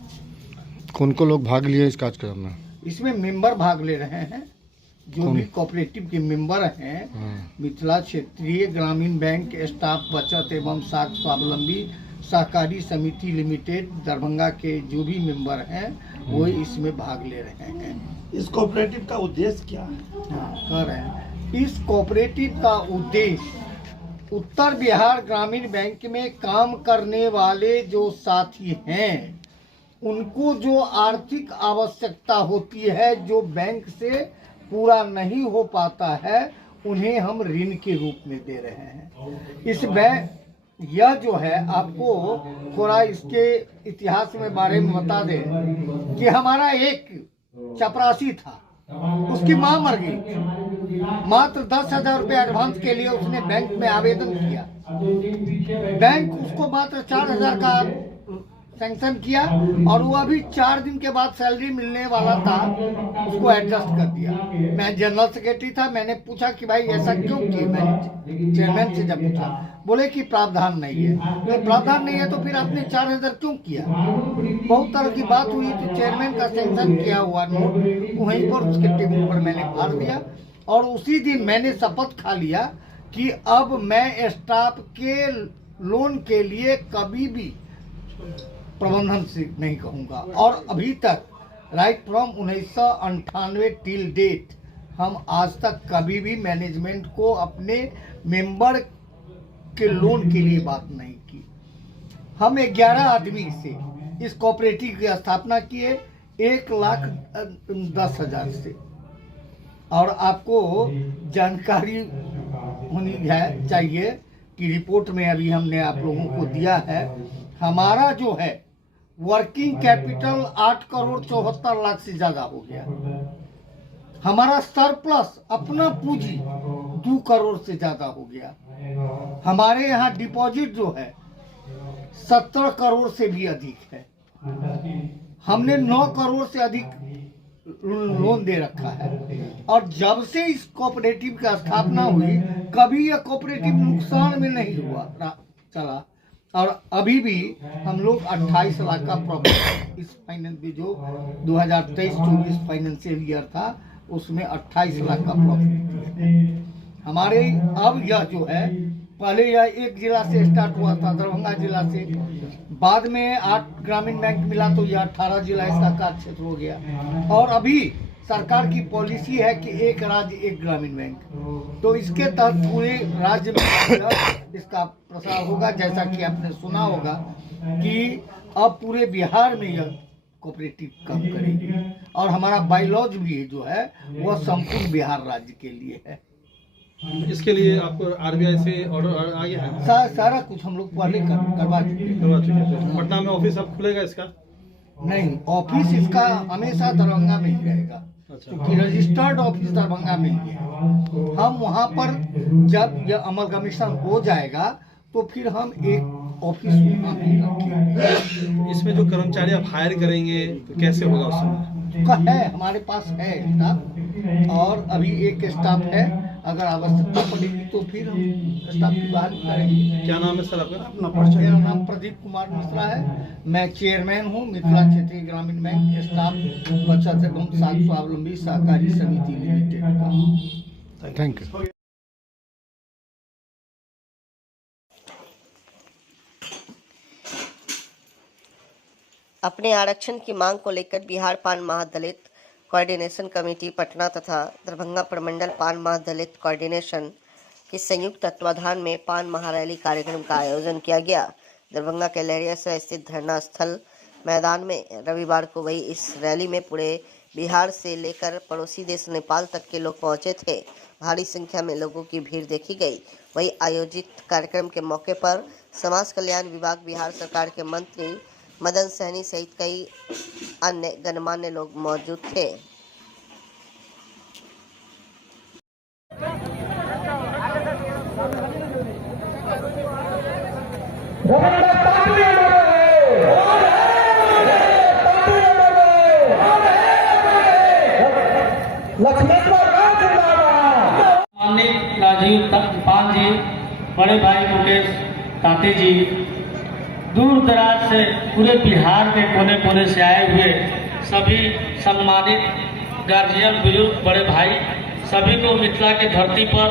कौन को लोग भाग लिए इस कार्यक्रम में? इसमें मेंबर भाग ले रहे हैं, जो भी कोऑपरेटिव के मेंबर हैं। मिथिला क्षेत्रीय ग्रामीण बैंक स्टाफ बचत एवं शाख स्वावलंबी सहकारी समिति लिमिटेड दरभंगा के जो भी मेंबर हैं वो इसमें भाग ले रहे हैं। इस कोऑपरेटिव का उद्देश्य क्या है? कह रहे हैं इस कोऑपरेटिव का उद्देश्य उत्तर बिहार ग्रामीण बैंक में काम करने वाले जो साथी हैं, उनको जो आर्थिक आवश्यकता होती है जो बैंक से पूरा नहीं हो पाता है, उन्हें हम ऋण के रूप में दे रहे हैं। इस बैंक यह जो है, आपको थोड़ा इसके इतिहास में बारे में बता दें कि हमारा एक चपरासी था, उसकी मां मर गई। मात्र 10,000 रुपये एडवांस के लिए उसने बैंक में आवेदन किया। बैंक उसको मात्र 4,000 का सैंक्शन किया और वो अभी 4 दिन के बाद सैलरी मिलने वाला था, उसको एडजस्ट कर दिया। मैं जनरल सेक्रेटरी था, मैंने पूछा कि भाई ऐसा क्यों किए, मैंने चेयरमैन से जब पूछा, बोले कि प्रावधान नहीं है। तो प्रावधान नहीं है तो फिर आपने 4000 क्यों किया? बहुत तरह की बात हुई, तो चेयरमैन का सैंक्शन किया हुआ नोट वहीं पर उसके टेबल पर मैंने फाड़ दिया और उसी दिन मैंने शपथ खा लिया कि अब मैं स्टाफ के लोन के लिए कभी भी प्रबंधन से नहीं कहूँगा। और अभी तक राइट फ्रॉम 1998 टिल डेट हम आज तक कभी भी मैनेजमेंट को अपने मेंबर के लोन के लिए बात नहीं की। हम 11 आदमी से इस कोऑपरेटिव की स्थापना किए 1,10,000 से। और आपको जानकारी होनी है चाहिए कि रिपोर्ट में अभी हमने आप लोगों को दिया है, हमारा जो है वर्किंग कैपिटल 8 करोड़ 74 लाख से ज्यादा हो गया। हमारा सरप्लस अपना पूंजी 2 करोड़ से ज्यादा हो गया। हमारे यहाँ डिपॉजिट जो है 17 करोड़ से भी अधिक है। हमने 9 करोड़ से अधिक लोन दे रखा है। और जब से इस कोऑपरेटिव की स्थापना हुई कभी यह कोऑपरेटिव नुकसान में नहीं हुआ चला। और अभी भी हम लोग 28 लाख का प्रॉफिट इस फाइनेंस में जो 2023-24 फाइनेंशियल ईयर था उसमें 28 लाख का प्रॉफिट हमारे। अब यह जो है पहले यह 1 जिला से स्टार्ट हुआ था, दरभंगा जिला से, बाद में 8 ग्रामीण बैंक मिला तो यह 18 जिला इसका कार्य क्षेत्र हो गया। और अभी सरकार की पॉलिसी है कि 1 राज्य 1 ग्रामीण बैंक, तो इसके तहत पूरे राज्य में इसका प्रसार होगा। जैसा कि आपने सुना होगा कि अब पूरे बिहार में यह कोऑपरेटिव काम करेगी और हमारा बायलॉज भी जो है वह संपूर्ण बिहार राज्य के लिए है। इसके लिए आपको आरबीआई से ऑर्डर आ गया है? सारा कुछ हम लोग पहले करवा चुके हैं। पटना में ऑफिस अब खुलेगा इसका? नहीं, ऑफिस इसका हमेशा दरभंगा में ही रहेगा, क्योंकि रजिस्टर्ड ऑफिस दरभंगा में ही है। हम वहाँ पर जब यह अमलगमीशन हो जाएगा तो फिर हम एक ऑफिस वहाँ भी रखेंगे। इसमें जो कर्मचारी आप हायर करेंगे तो कैसे होगा उस समय? है हमारे पास है स्टाफ और अभी एक स्टाफ है, अगर आवश्यकता पड़ेगी तो फिर हम स्टाफ की बहाली करेंगे। क्या नाम है सर आपका? मेरा नाम प्रदीप कुमार मिश्रा है, मैं चेयरमैन हूँ मिथिला क्षेत्रीय ग्रामीण बैंक स्टाफ बचत एवं स्वावलंबी सहकारी समिति लिमिटेड का। Thank you. अपने आरक्षण की मांग को लेकर बिहार पान महादलित कोऑर्डिनेशन कमेटी पटना तथा दरभंगा प्रमंडल पान महादलित कोऑर्डिनेशन के संयुक्त तत्वाधान में पान महारैली कार्यक्रम का आयोजन किया गया। दरभंगा के लहरियासराय स्थित धरना स्थल मैदान में रविवार को वही इस रैली में पूरे बिहार से लेकर पड़ोसी देश नेपाल तक के लोग पहुंचे थे। भारी संख्या में लोगों की भीड़ देखी गई। वही आयोजित कार्यक्रम के मौके पर समाज कल्याण विभाग बिहार सरकार के मंत्री मदन सहनी सहित कई अन्य गणमान्य लोग मौजूद थे। राजीव पाल जी, बड़े भाई मुकेश ताते जी, दूर दराज से पूरे बिहार के कोने कोने से आए हुए सभी सम्मानित गार्जियन, बुजुर्ग, बड़े भाई, सभी को मिथिला की धरती पर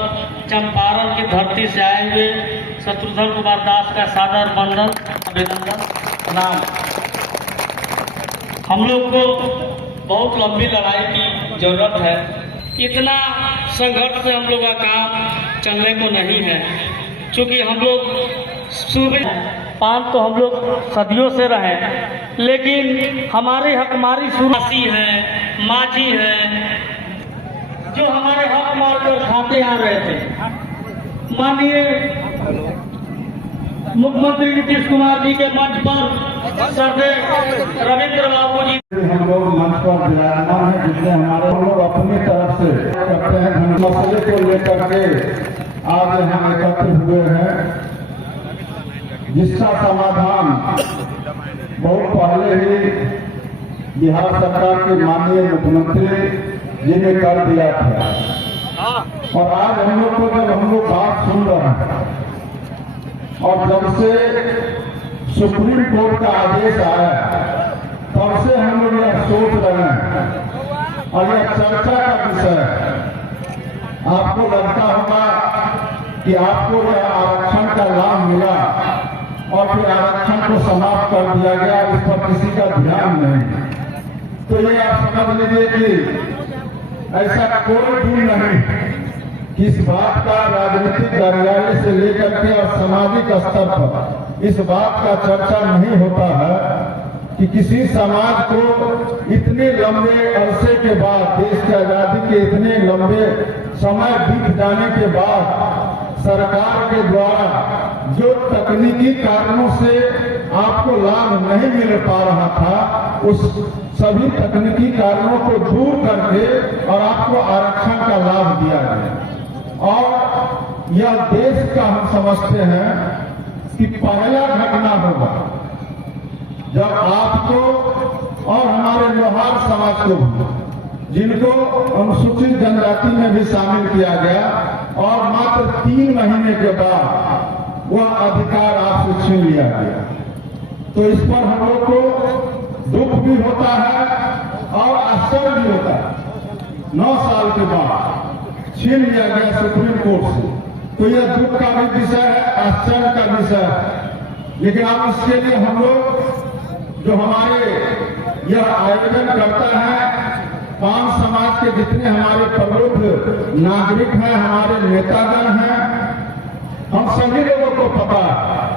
चंपारण की धरती से आए हुए शत्रुघ्न कुमार दास का सादर वंदन, अभिनंदन, प्रणाम। हम लोग को बहुत लंबी लड़ाई की जरूरत है। इतना संघर्ष से हम लोग का काम चलने को नहीं है, क्योंकि हम लोग सुबह पान तो हम लोग सदियों से रहे, लेकिन हमारे हक हमारी सुरासी है, माझी है, जो हमारे हक मार कर खाते आ रहे थे। माननीय मुख्यमंत्री नीतीश कुमार जी के मंच पर सरदेव रविंद्र बाबू जी हम लोग मंच पर विराजमान है, जिससे हमारे लोग अपनी तरफ से करते हैं। मसले को लेकर के आज हम एकत्र हुए हैं, जिसका समाधान बहुत पहले ही बिहार सरकार के माननीय मुख्यमंत्री जी ने कर दिया था। और आज हम लोग को जब हम लोग बात सुन रहे हैं और जब से सुप्रीम कोर्ट का आदेश आया तब से हम लोग यह सोच रहे हैं और यह चर्चा का विषय है। आपको लगता होगा कि आपको यह आरक्षण का लाभ मिला और फिर आरक्षण को समाप्त कर दिया गया, इस पर किसी का ध्यान नहीं। तो ये आप समझ लीजिए कि ऐसा कोई भी नहीं कि इस बात का राजनीतिक कार्यालय से लेकर के और सामाजिक स्तर पर इस बात का चर्चा नहीं होता है कि किसी समाज को इतने लंबे अरसे के बाद, देश की आजादी के इतने लंबे समय बीत जाने के बाद सरकार के द्वारा जो तकनीकी कारणों से आपको लाभ नहीं मिल पा रहा था, उस सभी तकनीकी कारणों को दूर करके और आपको आरक्षण का लाभ दिया गया। और यह देश का हम समझते हैं कि पहला घटना होगा जब आपको और हमारे लोहार समाज को, जिनको अनुसूचित जनजाति में भी शामिल किया गया, और मात्र 3 महीने के बाद वह अधिकार आपसे छीन लिया गया। तो इस पर हम लोग को दुख भी होता है और आश्चर्य भी होता है। 9 साल के बाद छीन लिया गया सुप्रीम कोर्ट से, तो यह दुख का भी विषय है, आश्चर्य का विषय है। लेकिन अब इसके लिए हम लोग जो हमारे यह आयोजन करता है, 5 समाज के जितने हमारे प्रबुद्ध नागरिक हैं, हमारे नेतागण हैं, हम सभी लोगों को पता है।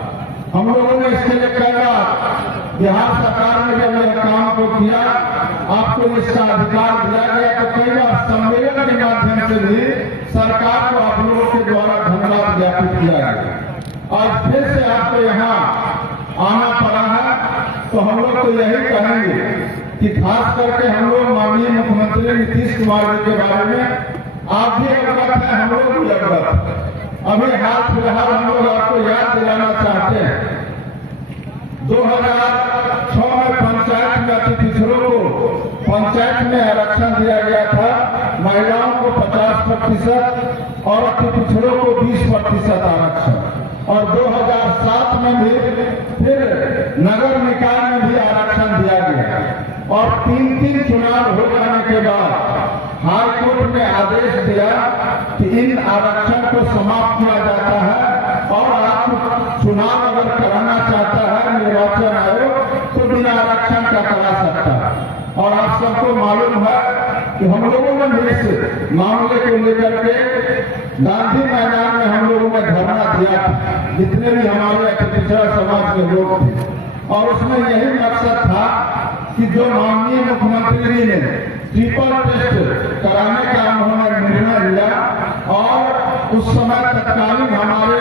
हम लोगों ने इसके लिए कहा, बिहार सरकार ने जब यह काम को किया, आपको इसका अधिकार दिया गया, तो कई बार सम्मेलन के माध्यम से भी सरकार को आप लोगों के द्वारा धन्यवाद ज्ञापित किया गया। आज फिर से आपको यहाँ आना पड़ा है, तो हम लोग तो यही कहेंगे कि खास करके हम लोग माननीय मुख्यमंत्री नीतीश कुमार जी के बारे में आप भी अवगत है, हम लोग भी अवगत है। अभी हाल फिलहाल हम लोग आपको याद दिलाना चाहते हैं, 2006 में पंचायत में अति पिछड़ों को पंचायत में आरक्षण दिया गया था, महिलाओं को 50% और अति पिछड़ों को 20% आरक्षण। और 2007 में भी फिर नगर निकाय में भी आरक्षण दिया गया। और 3 चुनाव हो जाने के बाद हाईकोर्ट ने आदेश दिया कि इन आरक्षण को समाप्त किया जाता है और आप चुनाव अगर कराना चाहता है निर्वाचन आयोग तो बिना आरक्षण का करा सकता है। और आप सबको मालूम है कि हम लोगों ने इस मामले को लेकर के गांधी मैदान में हम लोगों ने धरना दिया, जितने भी हमारे पिछड़ा समाज के लोग थे, और उसमें यही मकसद था कि जो माननीय मुख्यमंत्री जी ने ट्रिपल टेस्ट कराने का उन्होंने निर्णय लिया, और उस समय तत्कालीन हमारे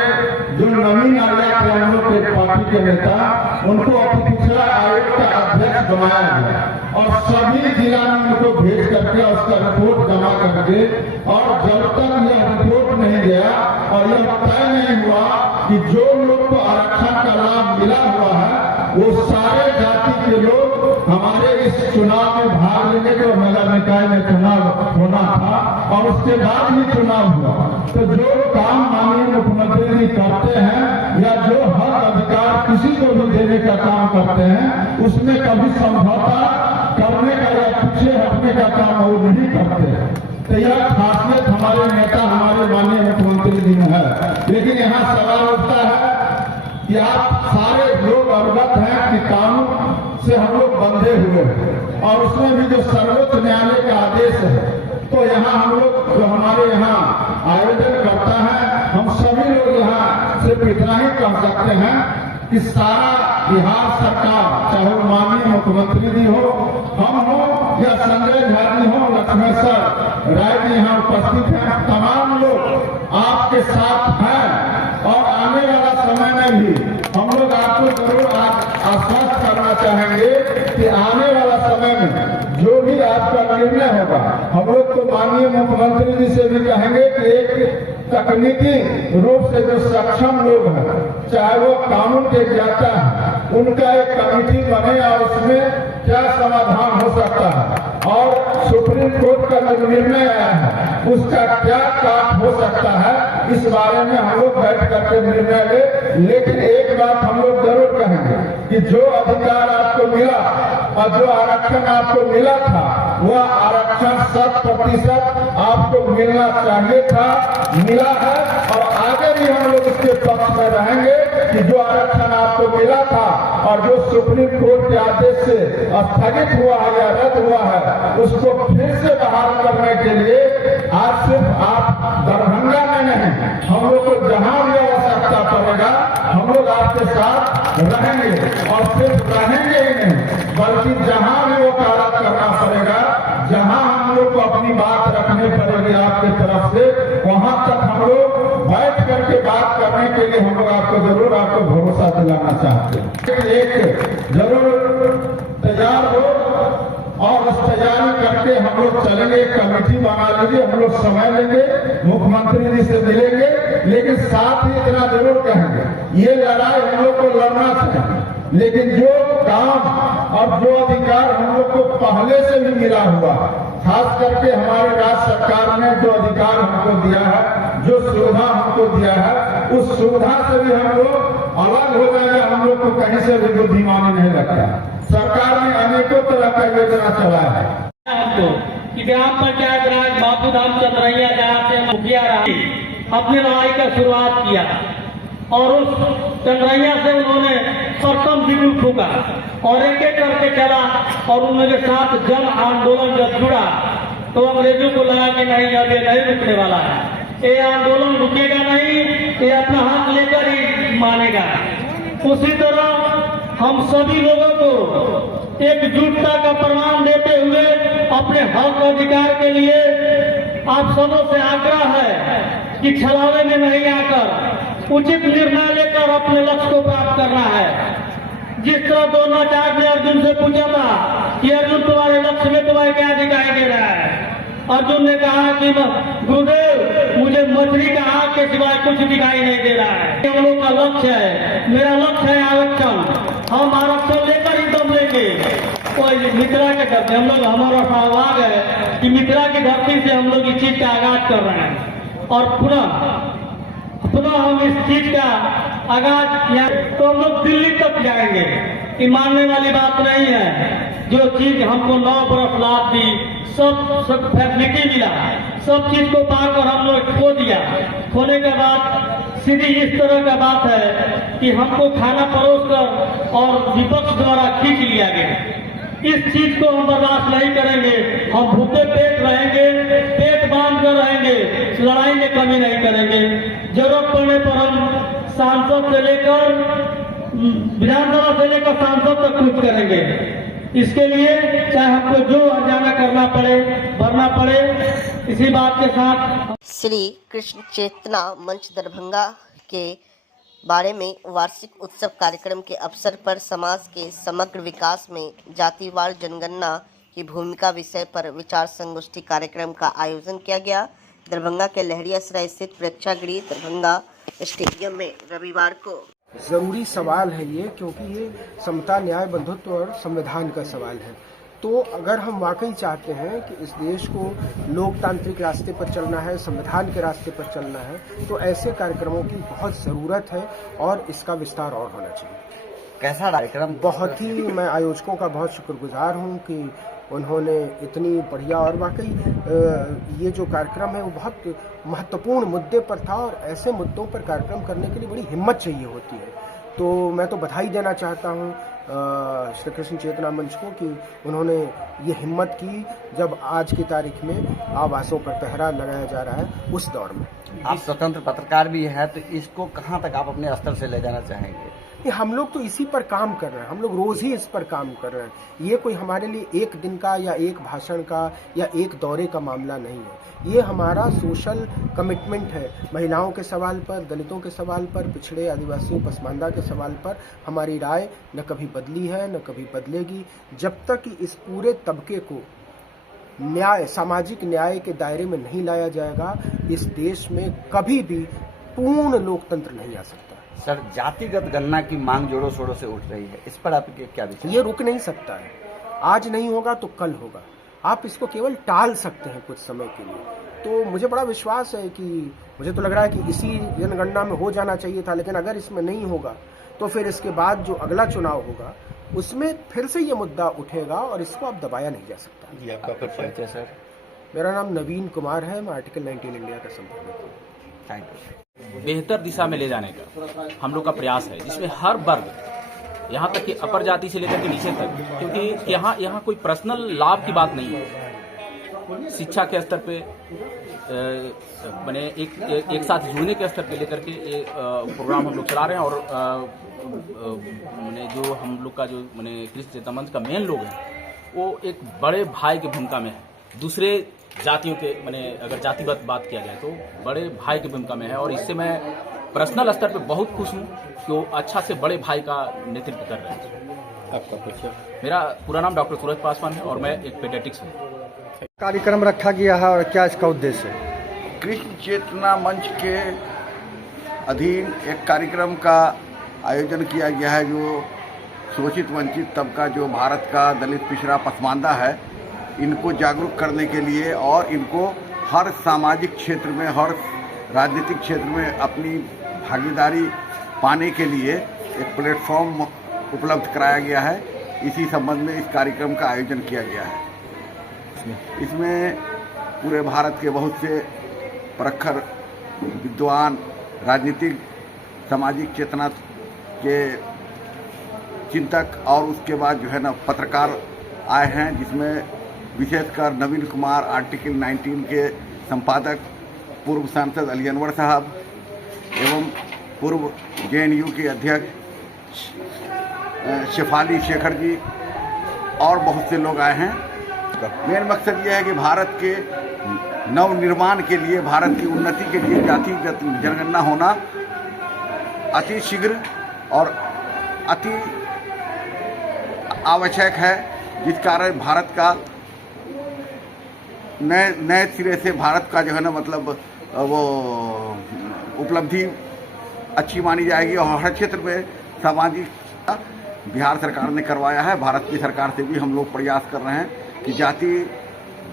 जो नवीन आया थे हम लोग के पार्टी के नेता, उनको अति पिछड़ा आयोग का अध्यक्ष बनाया गया और सभी जिला में उनको भेज करके उसका रिपोर्ट जमा करके, और जब तक यह रिपोर्ट नहीं गया और यह तय नहीं हुआ कि जो लोग को आरक्षण का लाभ मिला हुआ है वो सारे जाति के लोग हमारे इस चुनाव में भाग लेने के, नगर निकाय में चुनाव होना था और उसके बाद ही चुनाव हुआ। तो जो काम माननीय मुख्यमंत्री जी करते हैं या जो हक अधिकार किसी को भी देने का काम करते हैं, उसमें कभी समझौता करने का या पीछे हटने का काम वो नहीं करते। तो यह खासियत हमारे नेता, हमारे माननीय मुख्यमंत्री जी में है। लेकिन यहाँ सवाल उठता है कि आप सारे लोग अवगत हैं कि कानून से हम लोग बंधे हुए हैं, और उसमें भी जो सर्वोच्च न्यायालय का आदेश है, तो यहाँ हम लोग जो हमारे यहाँ आयोजन करता है, हम सभी लोग यहाँ सिर्फ इतना ही कह सकते हैं कि सारा बिहार सरकार, चाहे माननीय मुख्यमंत्री जी हो, हम हो या संजय झा जी हो, लक्ष्मेश्वर राय जी यहाँ उपस्थित हैं, तमाम लोग आपके साथ हैं। और आने वाला समय में भी हम लोग आपको जरूर आश्वस्त करना चाहेंगे कि आने वाला समय में जो भी आपका निर्णय होगा, हम लोग तो माननीय मुख्यमंत्री जी से भी कहेंगे कि एक तकनीकी रूप से जो सक्षम लोग हैं, चाहे वो कानून के ज्ञाता है, उनका एक कमेटी बने और उसमें क्या समाधान हो सकता है और सुप्रीम कोर्ट का जो निर्णय आया है उसका क्या काट हो सकता है, इस बारे में हम लोग बैठ करके निर्णय ले। लेकिन एक बात हम लोग जरूर कहेंगे कि जो अधिकार आपको मिला और जो आरक्षण आपको मिला था, वह आरक्षण 100% आपको मिलना चाहिए था, मिला है। और आगे भी हम लोग इसके पक्ष में रहेंगे कि जो आरक्षण आपको मिला था और जो सुप्रीम कोर्ट के आदेश से स्थगित हुआ है या रद्द हुआ है, उसको फिर से बहाल करने के लिए आज सिर्फ आप दरभंगा में नहीं, हम लोग को जहां भी आवश्यकता पड़ेगा हम लोग आपके साथ रहेंगे। और सिर्फ रहेंगे ही नहीं, बल्कि जहां भी वो कार्य करना पड़ेगा, जहां हम लोग को अपनी बात रखनी पड़ेगी आपके तरफ से, वहां तक हम लोग बैठ करके बात करने के लिए हम लोग आपको भरोसा दिलाना चाहते हैं। एक जरूर तैयार हो और उस तैयारी करके हम लोग चलेंगे, कमेटी बना लेंगे, हम लोग समय लेंगे, मुख्यमंत्री जी से मिलेंगे। लेकिन साथ ही इतना जरूर कहेंगे, ये लड़ाई हम लोग को लड़ना चाहिए, लेकिन जो काम और जो अधिकार हम लोग को पहले से भी मिला हुआ, खास करके हमारे राज्य सरकार ने जो अधिकार हमको दिया है, जो सुविधा हमको दिया है, उस सुविधा से भी हम लोग अलग हो जाएंगे। हम लोग को कहीं से भी बुद्धिमानी नहीं लगता। सरकार ने अनेकों तरह का योजना चलाया है हमको कि ग्राम पंचायत राज बापू धाम चंद्रैया जहाँ से मुखिया रहा, अपनी लड़ाई का शुरुआत किया और उस चंद्रैया से उन्होंने प्रथम बिल्कुल ठोका और एक एक करके चला। और उनके साथ जन आंदोलन जब जुड़ा तो अंग्रेजों को लगा कि नहीं, अब ये नहीं रुकने वाला है, ये आंदोलन रुकेगा नहीं, ये अपना हक लेकर ही मानेगा। उसी तरह हम सभी लोगों को एकजुटता का प्रमाण देते हुए अपने हक अधिकार के लिए आप सबों से आग्रह है कि छलावे में नहीं आकर उचित निर्णय लेकर अपने लक्ष्य को प्राप्त करना है। जिस तरह द्रोणाचार्य ने अर्जुन से पूछा था कि अर्जुन तुम्हारे लक्ष्य में तुम्हारे क्या दिखाई दे रहा है, अर्जुन ने कहा कि गुरुदेव मुझे मछली का आग के सिवाय कुछ दिखाई नहीं दे रहा है। हम लोग का लक्ष्य है, मेरा लक्ष्य है आरक्षण, हम आरक्षण लेकर ही दम लेंगे। कोई मिथिला के धरती हम लोग, हमारा सौभाग्य है कि मिथिला की धरती से हम लोग इस चीज का आगाज कर रहे हैं और पुनः हम इस चीज का आगाज या तो हम लोग दिल्ली तक जाएंगे। ये मानने वाली बात नहीं है। जो चीज हमको 9 बरस लाभ दी, सब फैसिलिटी मिला, सब चीज को पाकर हम लोग खो दिया। खोने के बाद सीधी इस तरह का बात है कि हमको खाना परोस कर और विपक्ष द्वारा खींच लिया गया। इस चीज को हम बर्दाश्त नहीं करेंगे। हम भूखे पेट रहेंगे, पेट बांध कर रहेंगे, लड़ाई में कमी नहीं करेंगे। जरूरत पड़ने पर हम सांसद से लेकर विधानसभा से लेकर सांसद तक कुछ करेंगे। इसके लिए चाहे हमको जो हर्जाना करना पड़े, भरना पड़े। इसी बात के साथ श्री कृष्ण चेतना मंच दरभंगा के बारे में वार्षिक उत्सव कार्यक्रम के अवसर पर समाज के समग्र विकास में जातिवार जनगणना की भूमिका विषय पर विचार संगोष्ठी कार्यक्रम का आयोजन किया गया। दरभंगा के लहरियासराय स्थित प्रेक्षागृह दरभंगा स्टेडियम में रविवार को ज़रूरी सवाल है ये, क्योंकि ये समता, न्याय, बंधुत्व और संविधान का सवाल है। तो अगर हम वाकई चाहते हैं कि इस देश को लोकतांत्रिक रास्ते पर चलना है, संविधान के रास्ते पर चलना है, तो ऐसे कार्यक्रमों की बहुत ज़रूरत है और इसका विस्तार और होना चाहिए। कैसा कार्यक्रम? बहुत ही मैं आयोजकों का बहुत शुक्रगुजार हूँ कि उन्होंने इतनी बढ़िया और वाकई ये जो कार्यक्रम है वो बहुत महत्वपूर्ण मुद्दे पर था और ऐसे मुद्दों पर कार्यक्रम करने के लिए बड़ी हिम्मत चाहिए होती है। तो मैं तो बधाई देना चाहता हूँ श्री कृष्ण चेतना मंच को कि उन्होंने ये हिम्मत की जब आज की तारीख में आवासों पर पहरा लगाया जा रहा है उस दौर में। आप स्वतंत्र पत्रकार भी हैं, तो इसको कहाँ तक आप अपने स्तर से ले जाना चाहेंगे? हम लोग तो इसी पर काम कर रहे हैं, हम लोग रोज ही इस पर काम कर रहे हैं। ये कोई हमारे लिए एक दिन का या एक भाषण का या एक दौरे का मामला नहीं है। ये हमारा सोशल कमिटमेंट है। महिलाओं के सवाल पर, दलितों के सवाल पर, पिछड़े आदिवासियों पसमानदा के सवाल पर हमारी राय न कभी बदली है न कभी बदलेगी, जब तक कि इस पूरे तबके को न्याय, सामाजिक न्याय के दायरे में नहीं लाया जाएगा, इस देश में कभी भी पूर्ण लोकतंत्र नहीं आ सकता। सर, जातिगत गणना की मांग जोरों शोरों से उठ रही है, इस पर आपके क्या विचार? ये रुक नहीं सकता है, आज नहीं होगा तो कल होगा। आप इसको केवल टाल सकते हैं कुछ समय के लिए। तो मुझे बड़ा विश्वास है कि मुझे तो लग रहा है कि इसी जनगणना में हो जाना चाहिए था, लेकिन अगर इसमें नहीं होगा तो फिर इसके बाद जो अगला चुनाव होगा उसमें फिर से ये मुद्दा उठेगा और इसको अब दबाया नहीं जा सकता। जी, आपका परिचय सर? मेरा नाम नवीन कुमार है, मैं आर्टिकल 19 इंडिया का संपादक हूँ। Thank you. बेहतर दिशा में ले जाने का हम लोग का प्रयास है, जिसमें हर वर्ग, यहाँ तक कि अपर जाति से लेकर के नीचे तक, क्योंकि यहाँ कोई पर्सनल लाभ की बात नहीं है। शिक्षा के स्तर पे मैंने एक साथ जुड़ने के स्तर पे लेकर के ये प्रोग्राम हम लोग चला रहे हैं। और मैंने जो हम लोग का जो मैंने कृषि चेतना मंच का मेन लोग है वो एक बड़े भाई की भूमिका में है। दूसरे जातियों के मैंने अगर जातिगत बात किया जाए तो बड़े भाई की भूमिका में है, और इससे मैं पर्सनल स्तर पे बहुत खुश हूँ कि वो अच्छा से बड़े भाई का नेतृत्व कर रहे हैं। आपका परिचय? मेरा पूरा नाम डॉक्टर सूरज पासवान है और मैं एक पेडियाट्रिक्स हूँ। कार्यक्रम रखा गया है और क्या इसका उद्देश्य है? कृषि चेतना मंच के अधीन एक कार्यक्रम का आयोजन किया गया है, जो शोषित वंचित तबका जो भारत का दलित पिछड़ा पसमानदा है, इनको जागरूक करने के लिए और इनको हर सामाजिक क्षेत्र में, हर राजनीतिक क्षेत्र में अपनी भागीदारी पाने के लिए एक प्लेटफॉर्म उपलब्ध कराया गया है। इसी संबंध में इस कार्यक्रम का आयोजन किया गया है। इसमें पूरे भारत के बहुत से प्रखर विद्वान, राजनीतिक, सामाजिक चेतना के चिंतक और उसके बाद जो है ना पत्रकार आए हैं, जिसमें विशेषकर नवीन कुमार आर्टिकल 19 के संपादक, पूर्व सांसद अली अनवर साहब एवं पूर्व JNU के अध्यक्ष शेफाली शेखर जी और बहुत से लोग आए हैं। मेन मकसद यह है कि भारत के नवनिर्माण के लिए, भारत की उन्नति के लिए जातिगत जनगणना होना अति शीघ्र और अति आवश्यक है, जिस कारण भारत का नए सिरे से भारत का जो है ना मतलब वो उपलब्धि अच्छी मानी जाएगी। और हर क्षेत्र में सामाजिक बिहार सरकार ने करवाया है। भारत की सरकार से भी हम लोग प्रयास कर रहे हैं कि जाति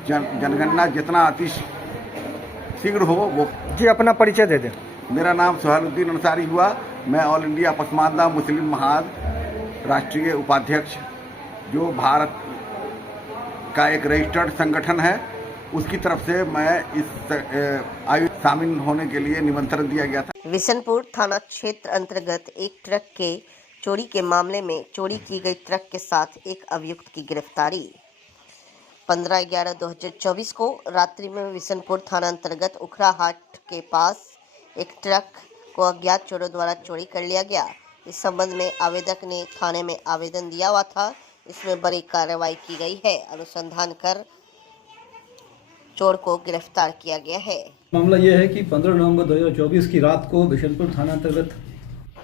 जनगणना जितना अति शीघ्र हो वो। जी, अपना परिचय दे दें। मेरा नाम सुहैलुद्दीन अंसारी हुआ। मैं ऑल इंडिया पसमानदा मुस्लिम महाद राष्ट्रीय उपाध्यक्ष, जो भारत का एक रजिस्टर्ड संगठन है, उसकी तरफ से मैं इस आयोजन शामिल होने के लिए निमंत्रण दिया गया था। विशनपुर थाना क्षेत्र अंतर्गत एक ट्रक के चोरी के मामले में चोरी की गई ट्रक के साथ एक अभियुक्त की गिरफ्तारी। 15/11/2024 को रात्रि में विशनपुर थाना अंतर्गत उखरा हाट के पास एक ट्रक को अज्ञात चोरों द्वारा चोरी कर लिया गया। इस संबंध में आवेदक ने थाने में आवेदन दिया हुआ था। इसमें बड़ी कार्रवाई की गई है। अनुसंधान कर चोर को गिरफ्तार किया गया है। मामला यह है कि 15 नवंबर 2024 की रात को बिशनपुर थाना अंतर्गत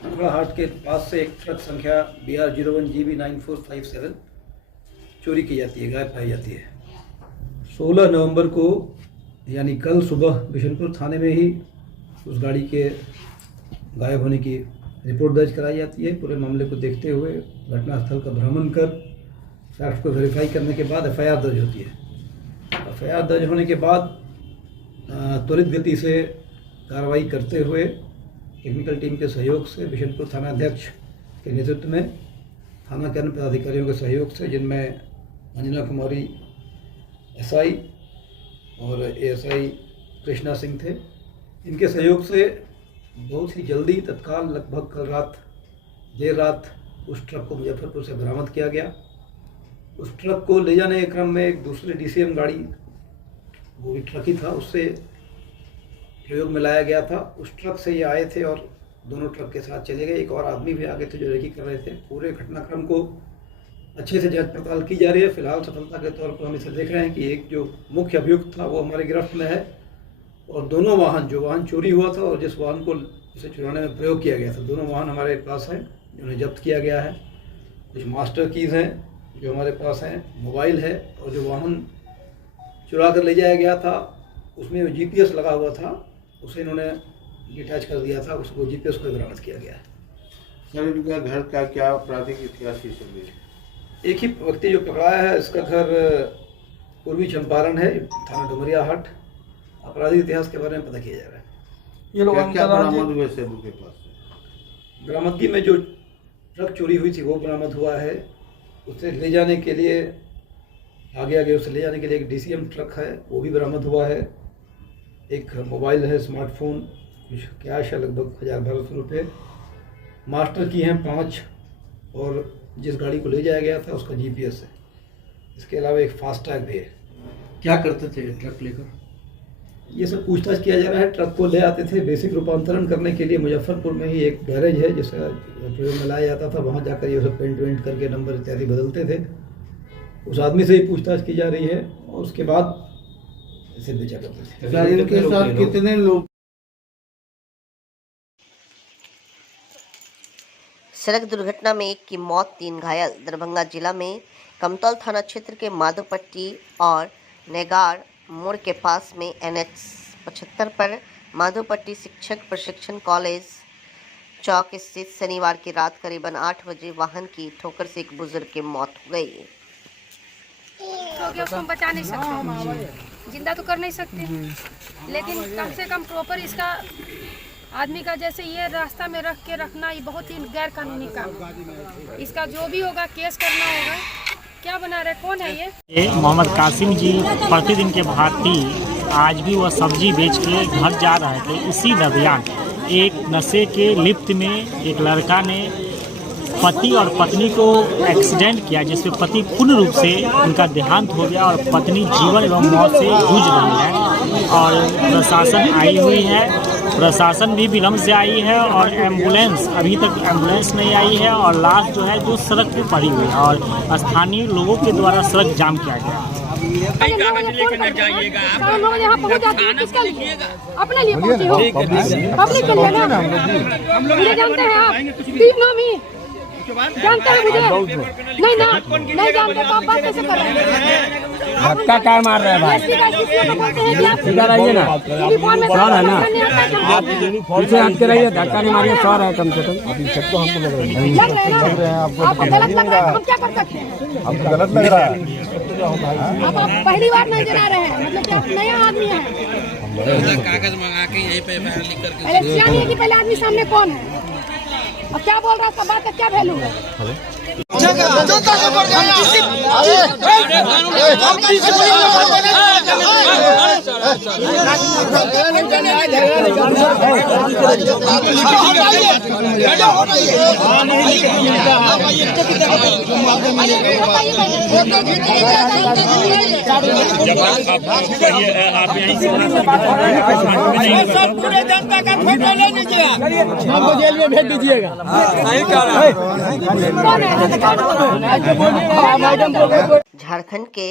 उखरा हाट के पास से एक ट्रक संख्या BR 01GB9457 चोरी की जाती है, गायब पाई जाती है। 16 नवंबर को यानी कल सुबह बिशनपुर थाने में ही उस गाड़ी के गायब होने की रिपोर्ट दर्ज कराई जाती है। पूरे मामले को देखते हुए घटनास्थल का भ्रमण कर फैक्ट को वेरीफाई करने के बाद FIR दर्ज होती है। FIR दर्ज होने के बाद त्वरित गति से कार्रवाई करते हुए टेक्निकल टीम के सहयोग से बिशनपुर थाना अध्यक्ष के नेतृत्व में थाना के अन्य पदाधिकारियों के सहयोग से, जिनमें अंजना कुमारी SI और ASI कृष्णा सिंह थे, इनके सहयोग से बहुत ही जल्दी तत्काल लगभग कल रात देर रात उस ट्रक को मुजफ्फरपुर से बरामद किया गया। उस ट्रक को ले जाने के क्रम में एक दूसरे DCM गाड़ी, वो भी ट्रक ही था, उससे प्रयोग में लाया गया था। उस ट्रक से ये आए थे और दोनों ट्रक के साथ चले गए। एक और आदमी भी आगे थे जो रेकी कर रहे थे। पूरे घटनाक्रम को अच्छे से जांच पड़ताल की जा रही है। फिलहाल सफलता के तौर पर हम इसे देख रहे हैं कि एक जो मुख्य अभियुक्त था वो हमारे गिरफ्त में है, और दोनों वाहन, जो वाहन चोरी हुआ था और जिस वाहन को इसे चुराने में प्रयोग किया गया था, दोनों वाहन हमारे पास हैं, जिन्हें जब्त किया गया है। कुछ मास्टर कीज़ हैं जो हमारे पास हैं, मोबाइल है, और जो वाहन चुरा कर ले जाया गया था। उसमें GPS लगा हुआ था, उसे इन्होंने डिटैच कर दिया था, उसको GPS को बरामद किया गया है। सर इनका घर का क्या आपराधिक इतिहास ही सब है? एक ही व्यक्ति जो पकड़ाया है, इसका घर पूर्वी चंपारण है, थाना डुमरिया हाट। आपराधिक इतिहास के बारे में पता किया जा रहा है। ये लोग क्या बरामद हुए सेबू के पास से? बरामदगी में जो ट्रक चोरी हुई थी वो बरामद हुआ है। उसे ले जाने के लिए आगे उसे ले जाने के लिए एक DCM ट्रक है, वो भी बरामद हुआ है। एक मोबाइल है, स्मार्टफोन, कुछ कैश है लगभग 1000-1200 रुपये। मास्टर की हैं 5 और जिस गाड़ी को ले जाया गया था उसका GPS है। इसके अलावा एक फास्टैग भी है। क्या करते थे ट्रक लेकर? ये सब पूछताछ किया जा रहा है। ट्रक को ले आते थे बेसिक रूपांतरण करने के लिए। मुजफ्फरपुर में ही एक गैरेज है जिसका प्रयोग में लाया जाता था, वहाँ जाकर ये सब पेंट वेंट करके नंबर इत्यादि बदलते थे। उस आदमी से ही पूछताछ की जा रही है और उसके बाद इसे बेचा करते थे। इनके साथ कितने लोग? सड़क दुर्घटना में 1 की मौत, 3 घायल। दरभंगा जिला में कमतौल थाना क्षेत्र के माधोपट्टी और नेगार मोड़ के पास में NH 75 पर माधोपट्टी शिक्षक प्रशिक्षण कॉलेज चौक स्थित शनिवार की रात करीबन 8 बजे वाहन की ठोकर से एक बुजुर्ग की मौत हो गई। उसको हम बचा नहीं सकते, जिंदा तो कर नहीं सकते, लेकिन कम से कम प्रॉपर इसका आदमी का जैसे ये रास्ता में रख के रखना ये बहुत ही गैर कानूनी काम है। इसका जो भी होगा केस करना होगा। क्या बना रहे, कौन है ये? मोहम्मद कासिम जी प्रतिदिन के भांति आज भी वह सब्जी बेच के घर जा रहे थे। इसी दरमियान एक नशे के लिप्त में एक लड़का ने पति और पत्नी को एक्सीडेंट किया, जिसमें पति पूर्ण रूप से उनका देहांत हो गया और पत्नी जीवन एवं मौत से जूझ रही है। और प्रशासन आई हुई है, प्रशासन भी विलम्ब से आई है और एम्बुलेंस अभी तक एम्बुलेंस नहीं आई है और लाश जो है जो सड़क पे पड़ी हुई है और स्थानीय लोगों के द्वारा सड़क जाम किया गया। कागज लेकर न जाइएगा, आप लोग यहाँ पहुँच जाते हैं किसके लिए? अपने लिए पहुँचे हो, पब्लिक के लिए ना। मुझे जानते हैं आप, 3 नाम ही जानते हैं मुझे? नहीं ना, नहीं जानते तो आप बात कैसे कर रहे हैं? धक्का क्या मार रहे हैं भाई? सीधा रहिए ना, सर है ना, आप पीछे हट के रहिए, धक्का नहीं मारिए, सर है कम से कम। अभी सबको हमको लग रहा है आपको गलत लग रहा है, हम क्या कर सकते हैं? आपको गलत लग रहा है। अब आप पहली बार नहीं जना रहे हैं, मतलब क्या नया आदमी है? कागज मंगा के यहीं पे लिख करके इलेक्शन है कि पहले आदमी सामने कौन है? अब क्या बोल रहा है, बात का क्या वैल्यू है? पूरे जनता का फोटो ले लीजिएगा, हमको जेल में भेज दीजिएगा। झारखंड के